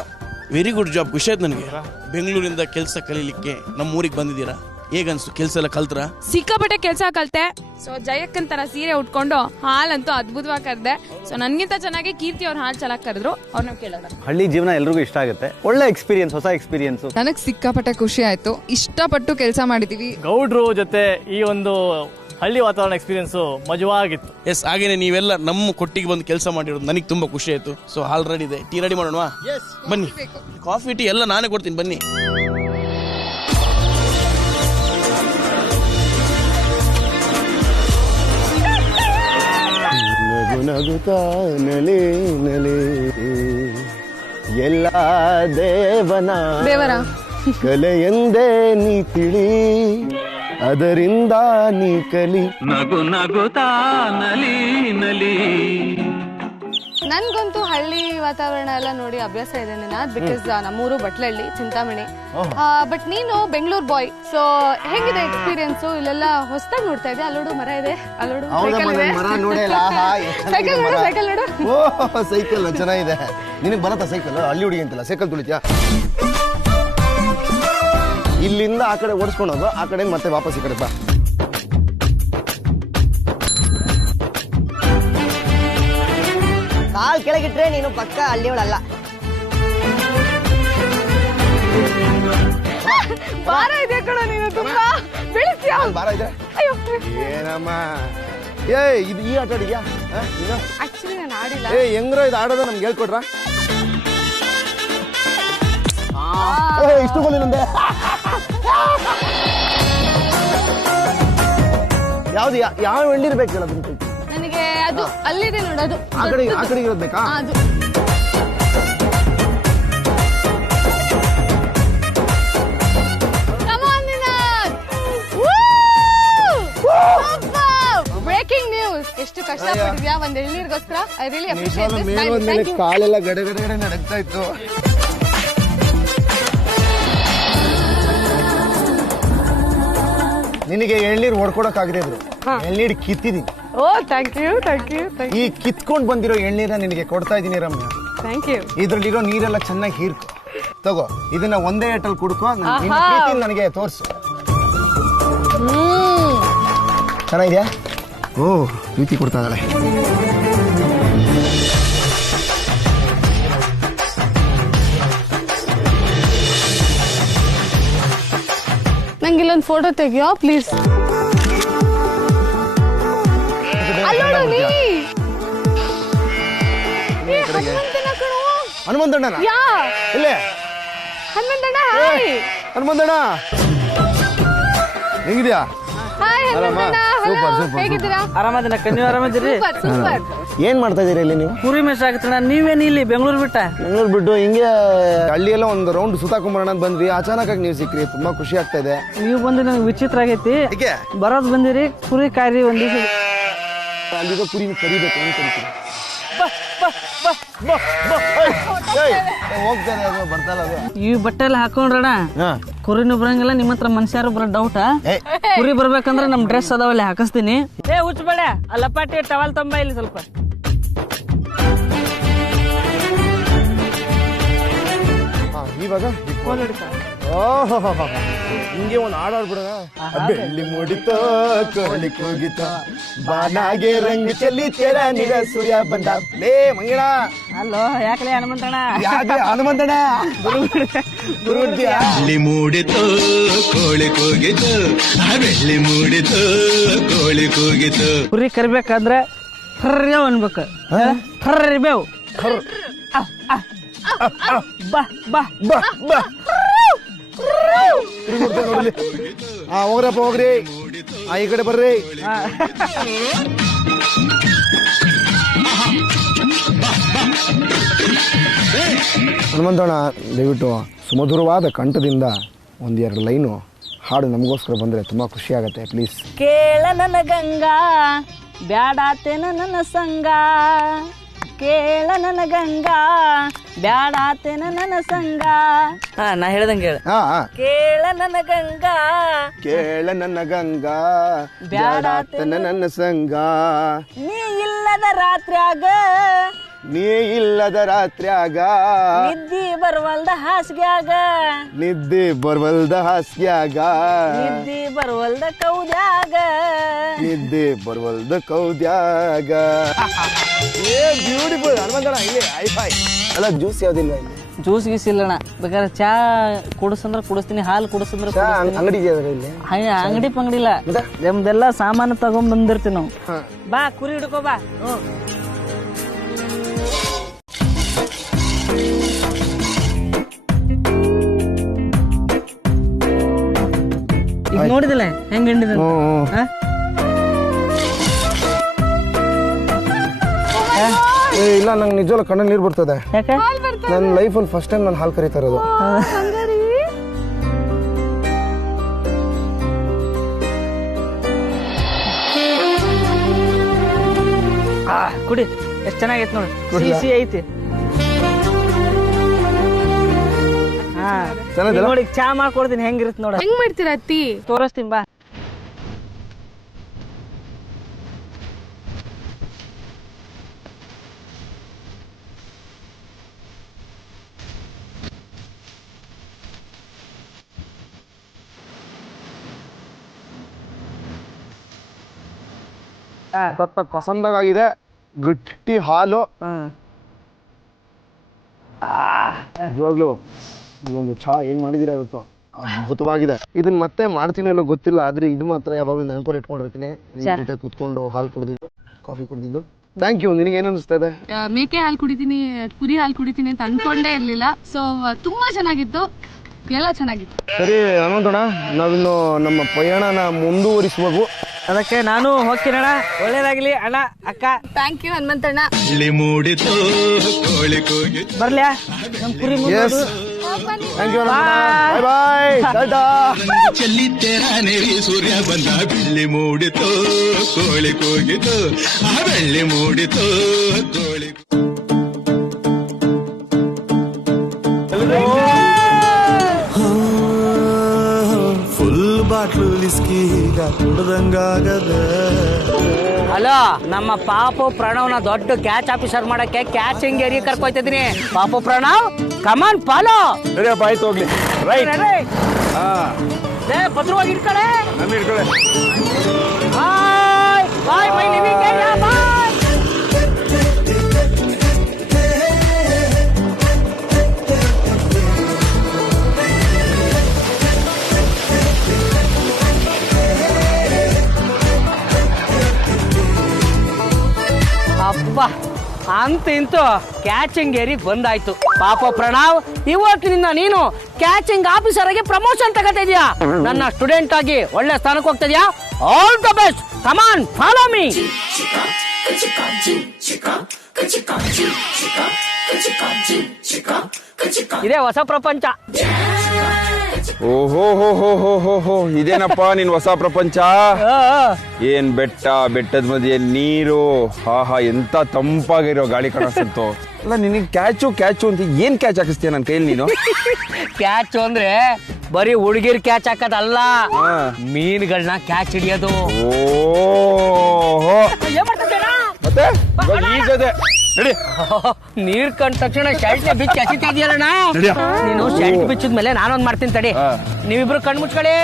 Very good job. ಖುಷಿ ಆಯ್ತು ನನಗೆ. ಬೆಂಗಳೂರಿಂದ ಕೆಲಸ ಕಲೀಲಿಕ್ಕೆ ನಮ್ಮ ಊರಿಗೆ ಬಂದಿದ್ದೀರಾ. ಹೇಗನ್ಸು? ಕೆಲಸ ಎಲ್ಲ ಕಲ್ತ್ರ? ಸಿಕ್ಕಾಪಟ್ಟೆ ಕೆಲಸ ಕಲ್ತೆ. ಸೊ ಜಯಕ್ಕಂತರ ಸೀರೆ ಉಟ್ಕೊಂಡು ಹಾಲಂತೂ ಅದ್ಭುತವಾಗಿ ಕರೆದೆ. ಸೊ ನನ್ಗಿಂತ ಚೆನ್ನಾಗಿ ಕೀರ್ತಿ ಅವ್ರ ಹಾಲ್ ಚೆನ್ನಾಗಿ ಕರೆದ್ರು. ಅವ್ರನ್ನ ಕೇಳೋಣ. ಹಳ್ಳಿ ಜೀವನ ಎಲ್ರಿಗೂ ಇಷ್ಟ ಆಗುತ್ತೆ. ಒಳ್ಳೆ ಎಕ್ಸ್ಪೀರಿಯನ್ಸ್, ಹೊಸ ಎಕ್ಸ್ಪೀರಿಯನ್ಸ್. ನನಗ್ ಸಿಕ್ಕಾಪಟ್ಟೆ ಖುಷಿ ಆಯ್ತು. ಇಷ್ಟಪಟ್ಟು ಕೆಲಸ ಮಾಡಿದೀವಿ. ಗೌಡ್ರು ಜೊತೆ ಈ ಒಂದು ಹಳ್ಳಿ ವಾತಾವರಣ ಎಕ್ಸ್ಪೀರಿಯನ್ಸ್ ಮಜವಾಗಿತ್ತು. ಎಸ್, ಹಾಗೇನೆ ನೀವೆಲ್ಲ ನಮ್ಮ ಕೊಟ್ಟಿಗೆ ಬಂದು ಕೆಲಸ ಮಾಡಿರೋದು ನನಗೆ ತುಂಬಾ ಖುಷಿ ಆಯ್ತು. ಸೊ ಹಾಲ್ ರೆಡಿ ಇದೆ, ಟೀ ರೆಡಿ ಮಾಡೋಣ. ಬನ್ನಿ, ಕಾಫಿ ಟೀ ಎಲ್ಲ ನಾನೇ ಕೊಡ್ತೀನಿ, ಬನ್ನಿ. ನಗುತ್ತಾ ನಲೆ ಎಲ್ಲ ದೇವರ ಕಲೆ ಎಂದೇ ನೀ ತಿಳಿ, ಅದರಿಂದ ನೀ ಕಲಿ. ನಗುತ್ತಾ ನಲಿ. ನನ್ಗಂತೂ ಹಳ್ಳಿ ವಾತಾವರಣ ಎಲ್ಲ ನೋಡಿ ಅಭ್ಯಾಸ ಇದೆ ನಿನಾದ್. ಬಿಕಾಸ್ ನಮ್ಮೂರು ಬಟ್ಲಹಳ್ಳಿ, ಚಿಂತಾಮಣಿ. ಬಟ್ ನೀನು ಬೆಂಗಳೂರು ಬಾಯ್. ಸೊ ಹೇಗಿದೆ ಎಕ್ಸ್ಪೀರಿಯನ್ಸ್? ಇಲ್ಲೆಲ್ಲ ಹೊಸದಾಗಿ ನೋಡ್ತಾ ಇದೆ. ಅಲ್ಲೋಡು ಮರ ಇದೆ, ಅಲ್ಲೋಡು ಸೈಕಲ್ ನೋಡು. ಸೈಕಲ್ ಚೆನ್ನಾಗಿದೆ. ನಿನಗೆ ಬರತ್ತಾ ಸೈಕಲ್? ಹಳ್ಳಿ ಹುಡುಗಿ ಅಂತಲ್ಲ, ಸೈಕಲ್ ತುಳಿತ್ಯಾ? ಇಲ್ಲಿಂದ ಆ ಕಡೆ ಓಡಿಸ್ಕೊಂಡೋದು, ಆ ಕಡೆ ಮತ್ತೆ ವಾಪಸ್ ಈ ಕಡೆ ಬಾ. ಕಾಲ್ ಕೆಳಗಿಟ್ರೆ ನೀನು ಪಕ್ಕ ಹಳ್ಳಿಯವಳಲ್ಲ. ಭಾರ ಇದೆ ಕಣ ನೀನು, ತುಂಬಾ ಬೆಳೆಸ್ತೀಯ. ಭಾರ ಇದೆ. ಏನಮ್ಮ ಇದು ಈ ಆಟ ಆಡಿದ್ಯಾ? ಆಕ್ಚುಲಿ ನಾನು ಆಡಿಲ್ಲ. ಹೆಂಗ್ರ ಇದು ಆಡೋದ ನಮ್ಗೆ ಹೇಳ್ಕೊಡ್ರ? ಇಷ್ಟು ಗೋಲಿ ನಂದೆ. ಯಾವ್ದು ಯಾವ ಎಳ್ಳಿರ್ಬೇಕಲ್ಲ? ನನಗೆ ಅದು ಅಲ್ಲಿದೆ ನೋಡು, ಅದು ಆ ಕಡೆ ಇರೋದು ಬೇಕಾ? ಅದು ಬ್ರೇಕಿಂಗ್ ನ್ಯೂಸ್. ಎಷ್ಟು ಕಷ್ಟಪಟ್ಟಿದ್ಯಾ ಒಂದ್ ಎಳ್ನೀರ್ಗೋಸ್ಕರ. I really appreciate this. ಕಾಲೆಲ್ಲ ಗಡೆ ನಡಕ್ತಾ ಇತ್ತು. ನಿನಗೆ ಎಳ್ನೀರು ಹೊಡ್ಕೊಡಕ್ಕಾಗದೆ ಇದ್ರು, ಎಳ್ನೀರು ಕಿತ್ತಿದೀನಿ. ಓ ಥ್ಯಾಂಕ್ ಯು. ಈ ಕಿತ್ಕೊಂಡ್ ಬಂದಿರೋ ಎಳ್ನೀರನ್ನ ನಿನಗೆ ಕೊಡ್ತಾ ಇದೀನಿ ರಮ್ಯಾ. Thank you. ಇದ್ರಲ್ಲಿರೋ ನೀರೆಲ್ಲ ಚೆನ್ನಾಗಿ ಹೀರ್ಕೊ. ತಗೋ, ಇದನ್ನ ಒಂದೇ ಏಟಲ್ಲಿ ಕುಡ್ಕೊ. ನನಗೆ ತೋರ್ಸು. ಚೆನ್ನಾಗಿದ್ಯಾ? ಓ, ಪ್ರೀತಿ ಕೊಡ್ತಾ ಇದ್ದಾಳೆ. ನಂಗೆ ಇಲ್ಲೊಂದು ಫೋಟೋ ತೆಗಿಯೋ ಪ್ಲೀಸ್. ಹನುಮಂತಣ್ಣ ಇಲ್ಲೇ. ಹನುಮಂತಣ್ಣ ಹೆಂಗಿದ್ಯಾ? ಹಾಯ್ ಹನುಮಂತಣ್ಣ ಹೇಗಿದ್ದೀರಾ ಆರಾಮದಿನ ನೀವು ಆರಾಮದಿರಿ ಸೂಪರ್ ಸೂಪರ್ ಏನ್ ಮಾಡ್ತಾ ಇದೀರಿ ಇಲ್ಲಿ ನೀವು? ಕುರಿ ಮೇಷ ಆಗತ್ತಣ್ಣ. ನೀವೇನು ಇಲ್ಲಿ ಬೆಂಗಳೂರು ಬಿಟ್ಟ? ಬೆಂಗಳೂರು ಬಿಟ್ಟು ಹಿಂಗೆ ಹಳ್ಳಿಯೆಲ್ಲ ಒಂದು ರೌಂಡ್ ಸುತ್ತಾಕೊಂಬರೋಣ ಅಂತ ಬಂದ್ವಿ. ಅಚಾನಕ್ ಆಗಿ ನೀವು ಸಿಕ್ಕ್ರಿ, ತುಂಬಾ ಖುಷಿ ಆಗ್ತಾ ಇದೆ. ನೀವು ಬಂದು ನನಗೆ ವಿಚಿತ್ರ ಆಗೈತಿ. ಬರೋದ್ ಬಂದಿರಿ ಕುರಿ ಕಾಯ್ರಿ ಒಂದ್ ದಿವಸ. ಅಲ್ಲಿರೋ ಕುರಿ ಕರಿಬೇಕು ಅಂತ ಕರಿತೀರಿ. ಹೋಗ್ತಾರೆ ಅದು ಬರ್ತಲ್ಲ ಅದು. ಈ ಬಟ್ಟೆ ಎಲ್ಲ ಹಾಕೊಂಡ್ರಣ ಕುರಿನೂ ಬರಂಗಿಲ್ಲ, ನಿಮ್ಮ ಹತ್ರ ಮನುಷ್ಯರು ಬರೋ ಡೌಟ್. ಕುರಿ ಬರ್ಬೇಕಂದ್ರೆ ನಮ್ ಡ್ರೆಸ್ ಅದಾವಲ್ಲಿ ಹಾಕಿಸ್ತೀನಿ. ಹುಚ್ಚಬೇಡ, ಲಪಾಟಿ ಟವಲ್ ತಂಬ ಇಲ್ಲಿ ಸ್ವಲ್ಪ. ಇವಾಗ ಹಿಂಗೆ ಒಂದು ಹಾಡಾಡ್ಬಿಡೋಣ. ಬೆಳ್ಳಿ ಮೂಡಿತೋ ಕೋಳಿ ಕೂಗಿತೋ ಬಾನಾಗೆ ರಂಗ ಚೆಲ್ಲಿ ತೇರ ನಿರ ಸೂರ್ಯ ಬಂದ. ಲೇ ಮಂಗಳ ಅಲ್ಲೋ ಯಾಕಲೇ ಹನುಮಂತಣ್ಣ? ಯಾಕೆ ಹನುಮಂತಣ್ಣ? ಬೆಳ್ಳಿ ಮೂಡಿತೋ ಕೋಳಿ ಕೂಗಿತೋ ಬೆಳ್ಳಿ ಮೂಡಿತೋ ಕೋಳಿ ಕೂಗಿತೋ. ಕುರಿ ಕರಿಬೇಕಾದ್ರೆ ಕರ್ರೇವ್ ಅನ್ಬೇಕು. ಕರ್ರಿಬೇವು ಬಾ ಬಾ ಬಾ ಬಾ. ಹೋಗ್ರಪ್ಪ ಹೋಗ್ರಿ, ಈ ಕಡೆ ಬರ್ರಿ. ಹನುಮಂತಣ್ಣ, ದಯವಿಟ್ಟು ಸುಮಧುರವಾದ ಕಂಠದಿಂದ ಒಂದೆರಡು ಲೈನು ಹಾಡು ನಮಗೋಸ್ಕರ ಬಂದರೆ ತುಂಬ ಖುಷಿ ಆಗುತ್ತೆ ಪ್ಲೀಸ್. ಕೇಳ ನನ್ನ ಗಂಗಾ ಬ್ಯಾಡಾತೇನ ನನ್ನ ಸಂಗ, ಕೇಳ ನನ್ನ ಗಂಗಾ ಬ್ಯಾಡಾತೇನ ನನ್ನ ಸಂಗ. ನಾ ಹೇಳ್ದಂಗೆ ಹೇಳ. ಕೇಳ ನನ್ನ ಗಂಗಾ ಕೇಳ ನನ್ನ ಗಂಗಾ ಬ್ಯಾಡಾತೇನ ನನ್ನ ಸಂಗ, ನೀ ಇಲ್ಲದ ರಾತ್ರ್ಯಾಗ ನೀ ಇಲ್ಲದ ರಾತ್ರ್ಯಾಗ ನಿದ್ದಿ ಬರ್ವಲ್ದ ಹಾಸ್ಗ್ಯಾಗ, ನಿದ್ದೆ ಬರ್ವಲ್ದ ಹಾಸ್ಗ್ಯಾಗ ನಿದ್ದಿ ಬರ್ವಲ್ದ ಕೌದ್ಯಾಗ, ನಿದ್ದೆ ಬರ್ವಲ್ದ ಕೌದ್ಯಾಗ. ಬ್ಯೂಟಿಫುಲ್ ಹನುಮಂತಣ್ಣ. ಇಲ್ಲಿ ಐಫೈ ಅಲ್ಲ, ಜ್ಯೂಸ್ ಯಾವ್ದಿಲ್ಲ ಇಲ್ಲಿ? ಜ್ಯೂಸ್ ಗೀಸ್ ಇಲ್ಲಣ್ಣ. ಬೇಕಾದ್ರೆ ಚಾ ಕುಡಿಸಂದ್ರೆ ಕುಡಿಸ್ತೀನಿ, ಹಾಲು ಕುಡಿಸಂದ್ರೆ ಅಂಗಡಿ ಇದೆಯಾ ಇಲ್ಲಿ? ಅಂಗಡಿ ಪಂಗಡಿ ಇಲ್ಲ, ನಮ್ದೆಲ್ಲ ಸಾಮಾನು ತಗೊಂಡ್ ಬಂದಿರ್ತೀವಿ ನಾವು. ಬಾ ಕುರಿ ಹಿಡ್ಕೋ ಬಾ. ಈಗ ನೋಡಿದಿಲ್ಲ ಹೆಂಗ್ ಹಿಂಡಿದ? ಇಲ್ಲ, ನಂಗೆ ನಿಜವಲ್ಲ ಕಣ್ಣ ನೀರು ಬರ್ತದೆ. ನನ್ನ ಲೈಫಲ್ಲಿ ಫಸ್ಟ್ ಟೈಮ್ ನಾನು ಹಾಲು ಕರೀತಾ ಇರೋದು. ಕುಡಿ, ಎಷ್ಟ್ ಚೆನ್ನಾಗೈತಿ ನೋಡಿ. ಸಿಹಿ ಐತಿ. ನೋಡಿ ಚಾ ಮಾಡ್ಕೊಡ್ತೀನಿ, ಹೆಂಗಿರುತ್ತೆ ನೋಡ. ಹೆಂಗ್ ಮಾಡ್ತೀರಾ ಅತ್ತಿ? ತೋರಿಸ್ತೀನಿ ಬಾ. ಪಸಂದಾಗಿದೆ, ಗಟ್ಟಿ ಹಾಲು. ಇವಾಗ್ಲೂ ಇದೊಂದು ಚಹಾ ಏನ್ ಮಾಡಿದೀರ ಇವತ್ತು, ಅದ್ಭುತವಾಗಿದೆ. ಇದನ್ನ ಮತ್ತೆ ಮಾಡ್ತೀನಿ ಅನ್ನೋ ಗೊತ್ತಿಲ್ಲ, ಆದ್ರೆ ಇದು ಮಾತ್ರ ಯಾವಾಗಲೂ ನೆನಪಲ್ಲಿ ಇಟ್ಕೊಂಡಿರ್ತೀನಿ. ಕುತ್ಕೊಂಡು ಹಾಲು ಕುಡಿದಿದ್ದು, ಕಾಫಿ ಕುಡಿದಿದ್ದು. Thank you. ನಿನಗೆ ಏನು ಅನಿಸ್ತಾ ಇದೆ? ಮೇಕೆ ಹಾಲು ಕುಡಿತೀನಿ, ಕುರಿ ಹಾಲು ಕುಡಿತೀನಿ ಅಂತ ಅನ್ಕೊಂಡೇ ಇರ್ಲಿಲ್ಲ. ಸೊ ತುಂಬಾ ಚೆನ್ನಾಗಿತ್ತು, ಎಲ್ಲ ಚೆನ್ನಾಗಿತ್ತು. ಸರಿ ಹನುಮಂತಣ್ಣ, ನಾವಿನ್ನು ನಮ್ಮ ಪಯಣನ ಮುಂದುವರಿಸುವಾಗ ಅದಕ್ಕೆ ನಾನು ಹೋಗ್ತೀನಣ್ಣ. ಒಳ್ಳೇದಾಗ್ಲಿ ಅಣ್ಣ, ಅಕ್ಕ. Thank you ಹನುಮಂತಣ್ಣ. ಬರ್ಲ್ಯಾ ನಮ್ ಕುರಿ ಎಸ್, ಥ್ಯಾಂಕ್ ಯು. ಬಾಯ್ ಬಾಯ್, ಟಾಟಾ. ಚೆಲ್ಲಿ ತೆರಾನೇರಿ ಸೂರ್ಯ ಬಂದ, ಬೆಳ್ಳಿ ಮೂಡಿತೋ ಕೋಳಿ ಕೂಗಿತು, ಆ ಬೆಳ್ಳಿ ಮೂಡಿತೋ ಕೋಳಿ. ಫುಲ್ ಬಾಟ್ಲು ವಿಸ್ಕಿ ಈಗ ಕುಡ್ದಂಗಾಗದೆ. ಹಲೋ, ನಮ್ಮ ಪಾಪು ಪ್ರಣವ್ನ ದೊಡ್ಡ ಕ್ಯಾಚ್ ಆಫೀಸರ್ ಮಾಡಕ್ಕೆ ಕ್ಯಾಚಿಂಗ್ ಏರಿಯಾ ಕರ್ಕೊಯ್ತಿದ್ದೀನಿ. ಪಾಪು ಪ್ರಣವ್, ಕಮಾನ್ ಫಾಲೋ. ಸರಿಯಪ್ಪ, ಆಯ್ತು ಹೋಗ್ಲಿ. ರೈಟ್. ಭದ್ರವಾಗಿ ಇಟ್ಕಡೆ. ನಮ್ಮ ಇಟ್ಕಡೆ. ಬಾಯ್ ಬಾಯ್ ಮೈ ಲಿವಿಂಗ್ ಏರಿಯಾ ಬಾಯ್. ಅಬ್ಬಾ, ಅಂತ ಇಂತೂ ಕ್ಯಾಚಿಂಗ್ ಏರಿ ಬಂದಾಯ್ತು. ಪಾಪ ಪ್ರಣವ್, ಇವತ್ತಿನಿಂದ ನೀನು ಕ್ಯಾಚಿಂಗ್ ಆಫೀಸರ್ ಆಗಿ ಪ್ರಮೋಷನ್ ತಗೋತಾ ಇದೀಯಾ. ನನ್ನ ಸ್ಟೂಡೆಂಟ್ ಆಗಿ ಒಳ್ಳೆ ಸ್ಥಾನಕ್ಕೆ ಹೋಗ್ತಾ ಇದೀಯಾ. All the best, come on follow me. ಇದೇ ಹೊಸ ಪ್ರಪಂಚ. ಓಹೋ ಹೋ ಹೋ ಹೋ ಹೋ ಹೋ, ಇದೇನಪ್ಪ ನಿನ್ ಹೊಸ ಪ್ರಪಂಚ. ಏನ್ ಬೆಟ್ಟದ ಮಧ್ಯೆ ನೀರು, ಹಾ ಎಂತ ತಂಪಾಗಿರೋ ಗಾಳಿ ಕಾಣಿಸ್ತು. ಅಲ್ಲ ನಿನಗೆ ಕ್ಯಾಚು ಅಂತ ಏನ್ ಕ್ಯಾಚ್ ಹಾಕಿಸ್ತೀಯ ನನ್ನ ಕೈಯಲ್ಲಿ ನೀನು? ಕ್ಯಾಚ್ ಅಂದ್ರೆ ಬರೀ ಹುಡುಗಿರ್ ಕ್ಯಾಚ್ ಹಾಕೋದಲ್ಲ, ಮೀನುಗಳನ್ನ ಕ್ಯಾಚ್ ಹಿಡಿಯೋದು. ಓಹೋ ಮತ್ತೆ ಈಗದೆ ನಡಿ. ನೀರ್ ಕಂಡ ತಕ್ಷಣ ಶರ್ಟ್ ಬಿಚ್ಚಿ ಹಸಿತಾ ಇದೆಯಲ್ಲಣ್ಣ. ನೀನು ಶರ್ಟ್ ಬಿಚ್ಚಿದ್ಮೇಲೆ ನಾನೊಂದ್ ಮಾಡ್ತೀನಿ ತಡಿ. ನೀವಿಬ್ರು ಕಣ್ ಮುಚ್ಕೊಳ್ಳಿ.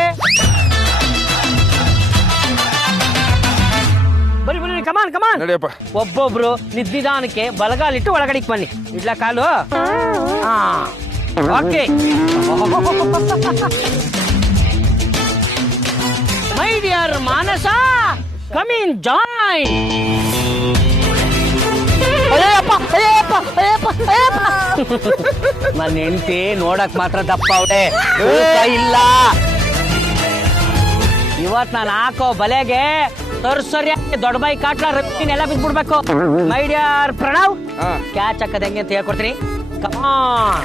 ಬರಿ ಕಮಾನ್ ನಡಿಯಪ್ಪ. ಒಬ್ಬೊಬ್ರು ನಿದ್ದಿದಾನಕ್ಕೆ ಬಲಗಾಲಿಟ್ಟು ಒಳಗಡೆಗೆ ಬನ್ನಿ. ಇಡ್ಲ ಕಾಲು. Okay. My dear Manasa, come in join. ನನ್ನ ಹೆಂಡತಿ ನೋಡಕ್ ಮಾತ್ರ ದಪ್ಪ ಅವಡೆ, ಇಲ್ಲ. ಇವತ್ ನಾನು ಹಾಕೋ ಬಲೆಗೆ ತರ್ಸರಿ ದೊಡ್ಡ ಬೈ ಕಾಟ್ಲ ರತ್ತಿನೆಲ್ಲ ಬಿದ್ಬಿಡ್ಬೇಕು. ಮೈ ಡಿಯರ್ ಪ್ರಣವ್, ಕ್ಯಾಚ್ ಹಾಕದ ಹೆಂಗೆ ಅಂತ ಹೇಳ್ಕೊಡ್ತೀನಿ. ಕಮಾನ್.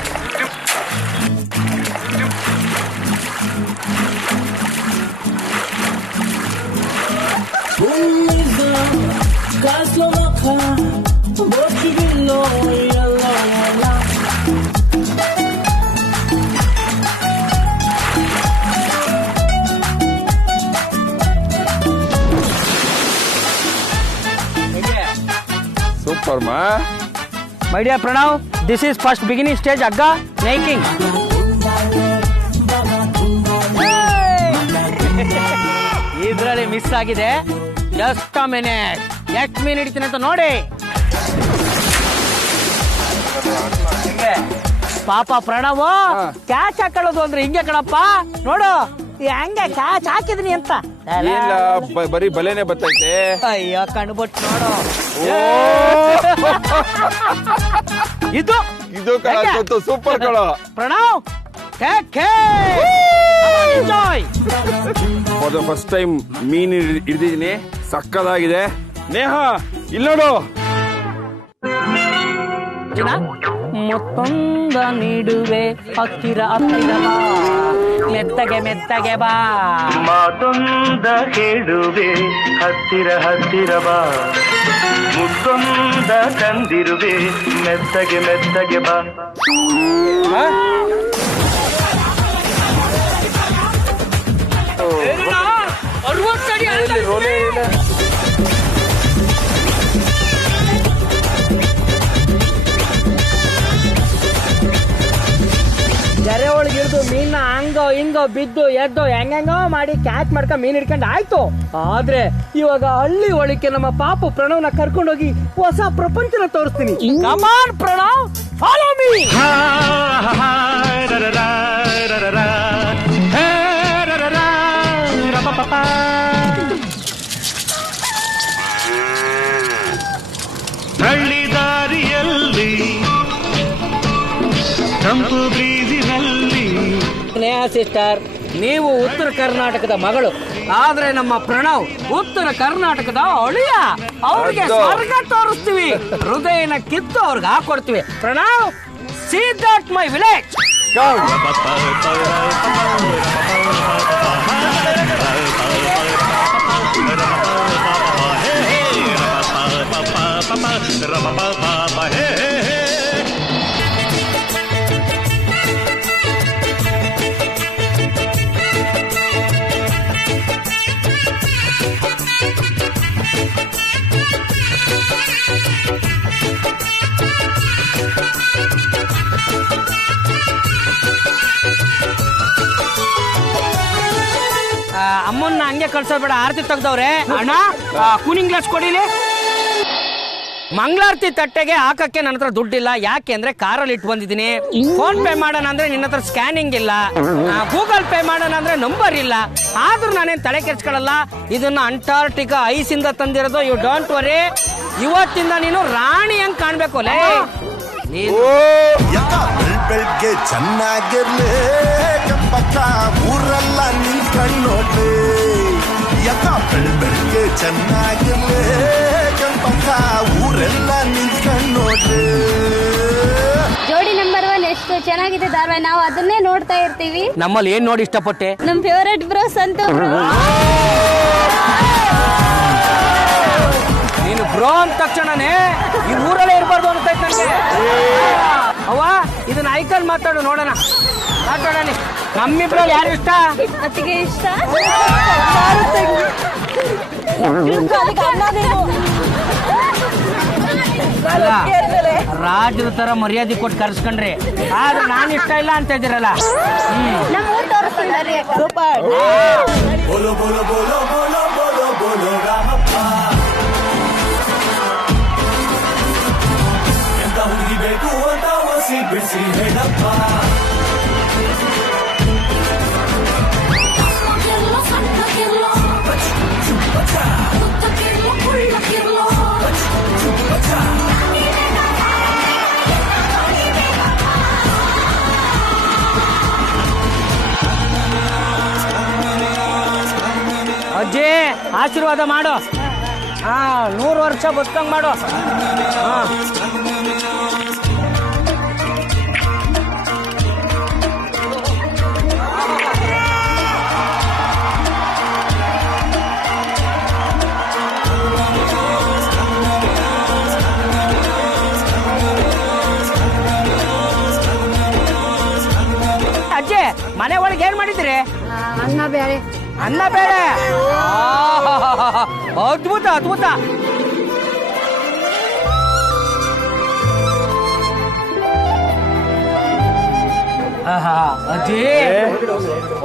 ಸೂಪರ್ ಮಾ. My dear Pranav, this is first beginning stage ಹಗ್ಗ ಮೇಕಿಂಗ್. ಇದ್ರಲ್ಲಿ ಮಿಸ್ ಆಗಿದೆ. Just a minute. ಎಷ್ಟು ಮೀನ್ ಹಿಡಿತೀನಿ ಅಂತ ನೋಡಿ. ಪಾಪ ಪ್ರಣವ್, ಕ್ಯಾಚ್ ಹಾಕೊಳ್ಳೋದು ಅಂದ್ರೆ ಹಿಂಗೆ ಕಣಪ್ಪ. ನೋಡು ಹೆಂಗೆ ಕ್ಯಾಚ್ ಹಾಕಿದ್ನಿ ಅಂತ. ಇಲ್ಲ ಬರೀ ಬಲೆನೆ ಬತ್ತೈತೆ. ಅಯ್ಯೋ ಕಣ್ಬಿಟ್ಟು ನೋಡು. ಇದು ಸೂಪರ್ ಕಳ Pranav. For the first time ಮೀನ್ ಹಿಡಿದಿದ್ದೀನಿ. ಸಕ್ಕದಾಗಿದೆ. ನೇಹ ಇಲ್ಲಿ ನೋಡು. ಮತ್ತೊಂದ ನೀಡುವೆ ಹತ್ತಿರ ಹತ್ತಿರ ಬಾ, ಮೆತ್ತಗೆ ಬಾ. ಮಾತೊಂದ ಹೇಳುವೆ ಹತ್ತಿರ ಬಾ, ಮುತ್ತೊಂದ ತಂದಿರುವೆ ಮೆತ್ತಗೆ ಬಾ. ಜರೆ ಒಳಗೆ ಇಳಿದು ಮೀನ ಹಂಗೋ ಹಿಂಗೋ ಬಿದ್ದು ಎದ್ದು ಹೆಂಗೋ ಮಾಡಿ ಕ್ಯಾಚ್ ಮಾಡ್ಕೊಂಡ್ ಮೀನ್ ಹಿಡ್ಕೊಂಡು ಆಯ್ತು. ಆದ್ರೆ ಇವಾಗ ಹಳ್ಳಿ ಒಳಕ್ಕೆ ನಮ್ಮ ಪಾಪು ಪ್ರಣವ್ನ ಕರ್ಕೊಂಡೋಗಿ ಹೊಸ ಪ್ರಪಂಚನ ತೋರಿಸ್ತೀನಿ. ಕಮಾನ್ ಪ್ರಣವ್, ಫಾಲೋ ಮೀ. ಹಳ್ಳಿ ದಾರಿಯಲ್ಲಿ ತಂಪು ಬ್ರೀಜಿನಲ್ಲಿ. ಸ್ನೇಹ ಸಿಸ್ಟರ್, ನೀವು ಉತ್ತರ ಕರ್ನಾಟಕದ ಮಗಳು, ಆದ್ರೆ ನಮ್ಮ ಪ್ರಣವ್ ಉತ್ತರ ಕರ್ನಾಟಕದ ಅಳಿಯ. ಅವ್ರಿಗೆ ಸ್ವರ್ಗ ತೋರಿಸ್ತೀವಿ, ಹೃದಯನ ಕಿತ್ತು ಅವ್ರಿಗೆ ಹಾಕೊಡ್ತೀವಿ. Pranav, see that my village. ಅಮ್ಮನ್ನ ಹಂಗೆ ಕಳ್ಸೋಬೇಡ, ಆರತಿ ತೆಗ್ದವ್ರೆ. ಅಣ್ಣ ಕೂಲಿಂಗ್ ಗ್ಲಾಸ್ ಕೊಡಿಲಿ. ಮಂಗಳಾರತಿ ತಟ್ಟೆಗೆ ಹಾಕಕ್ಕೆ ನನ್ನ ಹತ್ರ ದುಡ್ಡಿಲ್ಲ. ಯಾಕೆ ಅಂದ್ರೆ ಕಾರಲ್ಲಿ ಇಟ್ಟು ಬಂದಿದ್ದೀನಿ. ಫೋನ್ ಪೇ ಮಾಡೋಣ ಅಂದ್ರೆ ನಿನ್ನ ಹತ್ರ ಸ್ಕ್ಯಾನಿಂಗ್ ಇಲ್ಲ. ಗೂಗಲ್ ಪೇ ಮಾಡೋಣ ಅಂದ್ರೆ ನಂಬರ್ ಇಲ್ಲ. ಆದ್ರೂ ನಾನೇನ್ ತಲೆ ಕೆಡ್ಸ್ಕೊಳ್ಳಲ್ಲ. ಇದನ್ನ ಅಂಟಾರ್ಟಿಕಾ ಐಸ್ ಇಂದ ತಂದಿರೋದು. You don't worry. ಇವತ್ತಿಂದ ನೀನು ರಾಣಿ ಹಂಗ್ ಕಾಣ್ಬೇಕು. ಲೇ ಬೆಳ್ಗೆ ಚೆನ್ನಾಗಿರ್ಲಿ ಕೆಂಪಕ್ಕ ಊರೆಲ್ಲ ನಿಂತ್ಕೊಂಡ್ನೋಡ್ಲಿ. ಬೆಳ್ಗೆ ಚೆನ್ನಾಗಿರ್ಲಿ ಕೆಂಪಕ್ಕ ಊರೆಲ್ಲ ನಿಂತ್ಕೊಂಡ್ನೋಡ್ಲಿ. ಜೋಡಿ ನಂಬರ್ 1 ಎಷ್ಟು ಚೆನ್ನಾಗಿದೆ ಧಾರಾವಾಹಿ. ನಾವು ಅದನ್ನೇ ನೋಡ್ತಾ ಇರ್ತೀವಿ. ನಮ್ಮಲ್ಲಿ ಏನ್ ನೋಡಿ ಇಷ್ಟಪಟ್ಟೆ? ನಮ್ ಫೇವರೇಟ್ ಬ್ರೋ ಸಂತು. ನೀನು ಬ್ರೋ ಅಂದ ತಕ್ಷಣನೇ ಈ ಊರಲ್ಲೇ ಇರಬಾರ್ದು ಅಂತ ನನಗೆ. ಅವ್ವ ಇದನ್ನ ಐಕಲ್ ಮಾತಾಡು ನೋಡೋಣ. ಮಾತಾಡಲಿ. ನಮ್ಮಿಬ್ರಲ್ಲಿ ಯಾರು ಇಷ್ಟ? ಅತ್ತಿಗೆ ಇಷ್ಟ. ಅಲ್ಲ ರಾಜರ ತರ ಮರ್ಯಾದೆ ಕೊಟ್ಟು ಕರ್ಸ್ಕೊಂಡ್ರಿ. ಆದ್ರೆ ನಾನು ಇಷ್ಟ ಇಲ್ಲ ಅಂತ ಇದ್ದೀರಲ್ಲ. ಬೇಕು ಅಂತ ಒಸಿ ಬಿಸಿ ಹೇಳಪ್ಪ. ಅಜ್ಜಿ ಆಶೀರ್ವಾದ ಮಾಡು. 100 ವರ್ಷ ಬದುಕಂಗ್ ಮಾಡು. ಅಜ್ಜಿ ಮನೆ ಒಳಗೆ ಏನ್ ಮಾಡಿದ್ರಿ? ಅನ್ನ ಬೇಳೆ. ಅನ್ನ ಬೇಳೆ. ಅದ್ಭುತ ಅದ್ಭುತ. ಅಜ್ಜಿ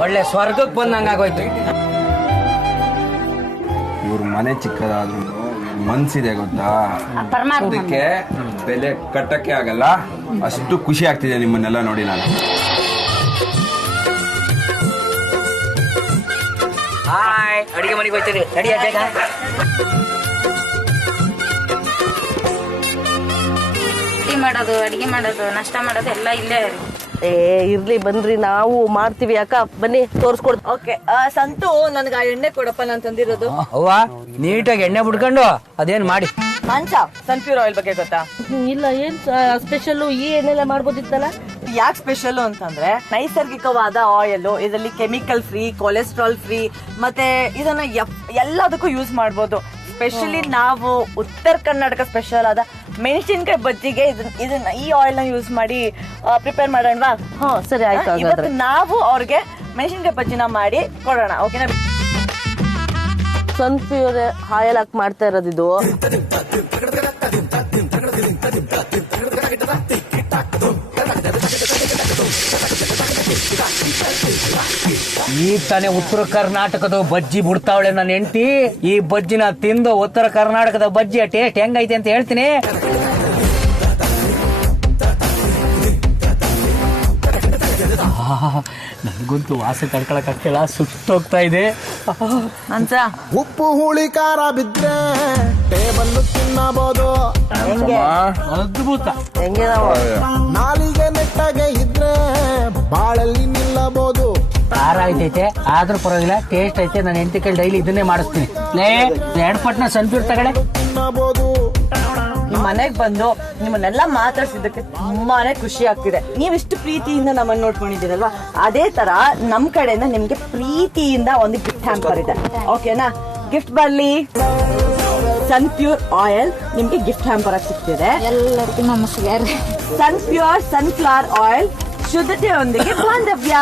ಒಳ್ಳೆ ಸ್ವರ್ಗಕ್ಕೆ ಬಂದಂಗಾಗೋಯ್ತು. ಇವ್ರ ಮನೆ ಚಿಕ್ಕದಾದ್ರೂ ಮನ್ಸಿದೆ ಗೊತ್ತಾ. ಅದಕ್ಕೆ ಬೆಲೆ ಕಟ್ಟಕ್ಕೆ ಆಗಲ್ಲ. ಅಷ್ಟು ಖುಷಿ ಆಗ್ತಿದೆ ನಿಮ್ಮನ್ನೆಲ್ಲ ನೋಡಿ ನಾನು. ಹಾಯ್, ಅಡಿಗೆ ಮನೆಗೆ ಹೋಗ್ತೀರಿ. ರೆಡಿ ಬೇಗ. ಟೀ ಮಾಡೋದು, ಅಡಿಗೆ ಮಾಡೋದು, ನಾಷ್ಟ ಮಾಡೋದು ಎಲ್ಲ ಇಲ್ಲೇ. ಇರ್ಲಿ ಬನ್ರಿ, ನಾವು ಮಾಡ್ತೀವಿ. ಅಕ್ಕ ಬನ್ನಿ ತೋರ್ಸ್ಕೊಡ್. ಓಕೆ ಸಂತು ನನ್ಗೆ ಆ ಎಣ್ಣೆ ಕೊಡಪ್ಪ ನಾನು ತಂದಿರೋದು. ಅವ್ವ ನೀಟಾಗಿ ಎಣ್ಣೆ ಬಿಡ್ಕೊಂಡು ಅದೇನ್ ಮಾಡಿ. ಮಂಚ ಸನ್ಪ್ಯೂರ್ ಆಯಿಲ್ ಬಗ್ಗೆ ಗೊತ್ತಾ? ಇಲ್ಲ, ಏನ್ ಸ್ಪೆಷಲ್? ಈ ಎಣ್ಣೆಲ್ಲ ಮಾಡ್ಬೋದಿತ್ತಲ್ಲ. ಯಾಕೆ ಸ್ಪೆಷಲ್ ಅಂತಂದ್ರೆ ನೈಸರ್ಗಿಕವಾದ ಆಯಿಲ್. ಇದರಲ್ಲಿ ಕೆಮಿಕಲ್ ಫ್ರೀ, ಕೊಲೆಸ್ಟ್ರಾಲ್ ಫ್ರೀ, ಮತ್ತೆ ಇದನ್ನ ಎಲ್ಲದಕ್ಕೂ ಯೂಸ್ ಮಾಡ್ಬೋದು. ಸ್ಪೆಷಲಿ ನಾವು ಉತ್ತರ ಕರ್ನಾಟಕ ಸ್ಪೆಷಲ್ ಆದ ಮೆಣಸಿನಕಾಯಿ ಬಜ್ಜಿಗೆ ಇದನ್ನ ಈ ಆಯಿಲ್ ನ ಯೂಸ್ ಮಾಡಿ ಪ್ರಿಪೇರ್ ಮಾಡೋಣವಾ? ಸರಿ ಆಯ್ತು. ಇವತ್ತು ನಾವು ಅವ್ರಿಗೆ ಮೆಣಸಿನಕಾಯಿ ಬಜ್ಜಿನ ಮಾಡಿ ಕೊಡೋಣ. ಓಕೆನಾ? ಸನ್ಫ್ಯೂರ್ ಆಯಿಲ್ ಹಾಕಿ ಮಾಡ್ತಾ ಇರೋದು ಇದು. ಈಗ ತಾನೇ ಉತ್ತರ ಕರ್ನಾಟಕದ ಬಜ್ಜಿ ಬಿಡ್ತಾವಳೆ ನನ್ನ ಹೆಂಡತಿ. ಈ ಬಜ್ಜಿನ ತಿಂದು ಉತ್ತರ ಕರ್ನಾಟಕದ ಬಜ್ಜಿಯ ಟೇಸ್ಟ್ ಹೆಂಗೈತೆ ಅಂತ ಹೇಳ್ತೀನಿ. ನನಗಂತೂ ವಾಸೆ ತಡ್ಕೊಳಕ್ಕಾಗ್ತಿಲ್ಲ, ಸುಟ್ಟೋಗ್ತಾ ಇದೆ. ಅಂತ ಉಪ್ಪು ಹುಳಿ ಖಾರ ಬಿದ್ರೆ ಟೇಬಲ್ ತಿನ್ನಬಹುದು. ಅದ್ಭುತ. ನಾಲಿಗೆ ನೆಟ್ಟಗೆ ಇದ್ರೆ ಬಾಳಲ್ಲಿ ನಿಲ್ಲಬಹುದು. ಖಾರ ಐತೈತೆ ಆದ್ರೂ ಪರವಾಗಿಲ್ಲ, ಟೇಸ್ಟ್ ಐತೆ. ನನ್ನ ಹೆಂಡತಿ ಕೈ ಡೈಲಿ ಇದನ್ನೇ ಮಾಡಿಸ್ತೀನಿ. 2 ಪಟ್ನ ಸನ್ಪ್ಯೂರ್ ತಗಡೆ. ನಿಮ್ ಮನೆಗ್ ಬಂದು ನಿಮ್ಮನ್ನೆಲ್ಲ ಮಾತಾಡ್ಸಿದ್ದಕ್ಕೆ ತುಂಬಾನೇ ಖುಷಿ ಆಗ್ತಿದೆ. ನೀವಿಷ್ಟು ಪ್ರೀತಿಯಿಂದ ನಮ್ಮನ್ನ ನೋಡ್ಕೊಂಡಿದ್ದೀರಲ್ವಾ, ಅದೇ ತರ ನಮ್ ಕಡೆಯಿಂದ ನಿಮ್ಗೆ ಪ್ರೀತಿಯಿಂದ ಒಂದು ಗಿಫ್ಟ್ ಹ್ಯಾಂಪರ್ ಇದೆ. ಓಕೆನಾ? ಗಿಫ್ಟ್ ಬರ್ಲಿ. ಸನ್ಪ್ಯೂರ್ ಆಯಿಲ್ ನಿಮ್ಗೆ ಗಿಫ್ಟ್ ಹ್ಯಾಂಪರ್ ಆಗಿ ಸಿಗ್ತಿದೆ. ಎಲ್ಲರಿಗೂ ನಮಸ್ಕಾರ. ಸನ್ಪ್ಯೂರ್ ಸನ್ಫ್ಲವರ್ ಆಯಿಲ್, ಶುದ್ಧತೆಯೊಂದಿಗೆ ಬಾಂಧವ್ಯ.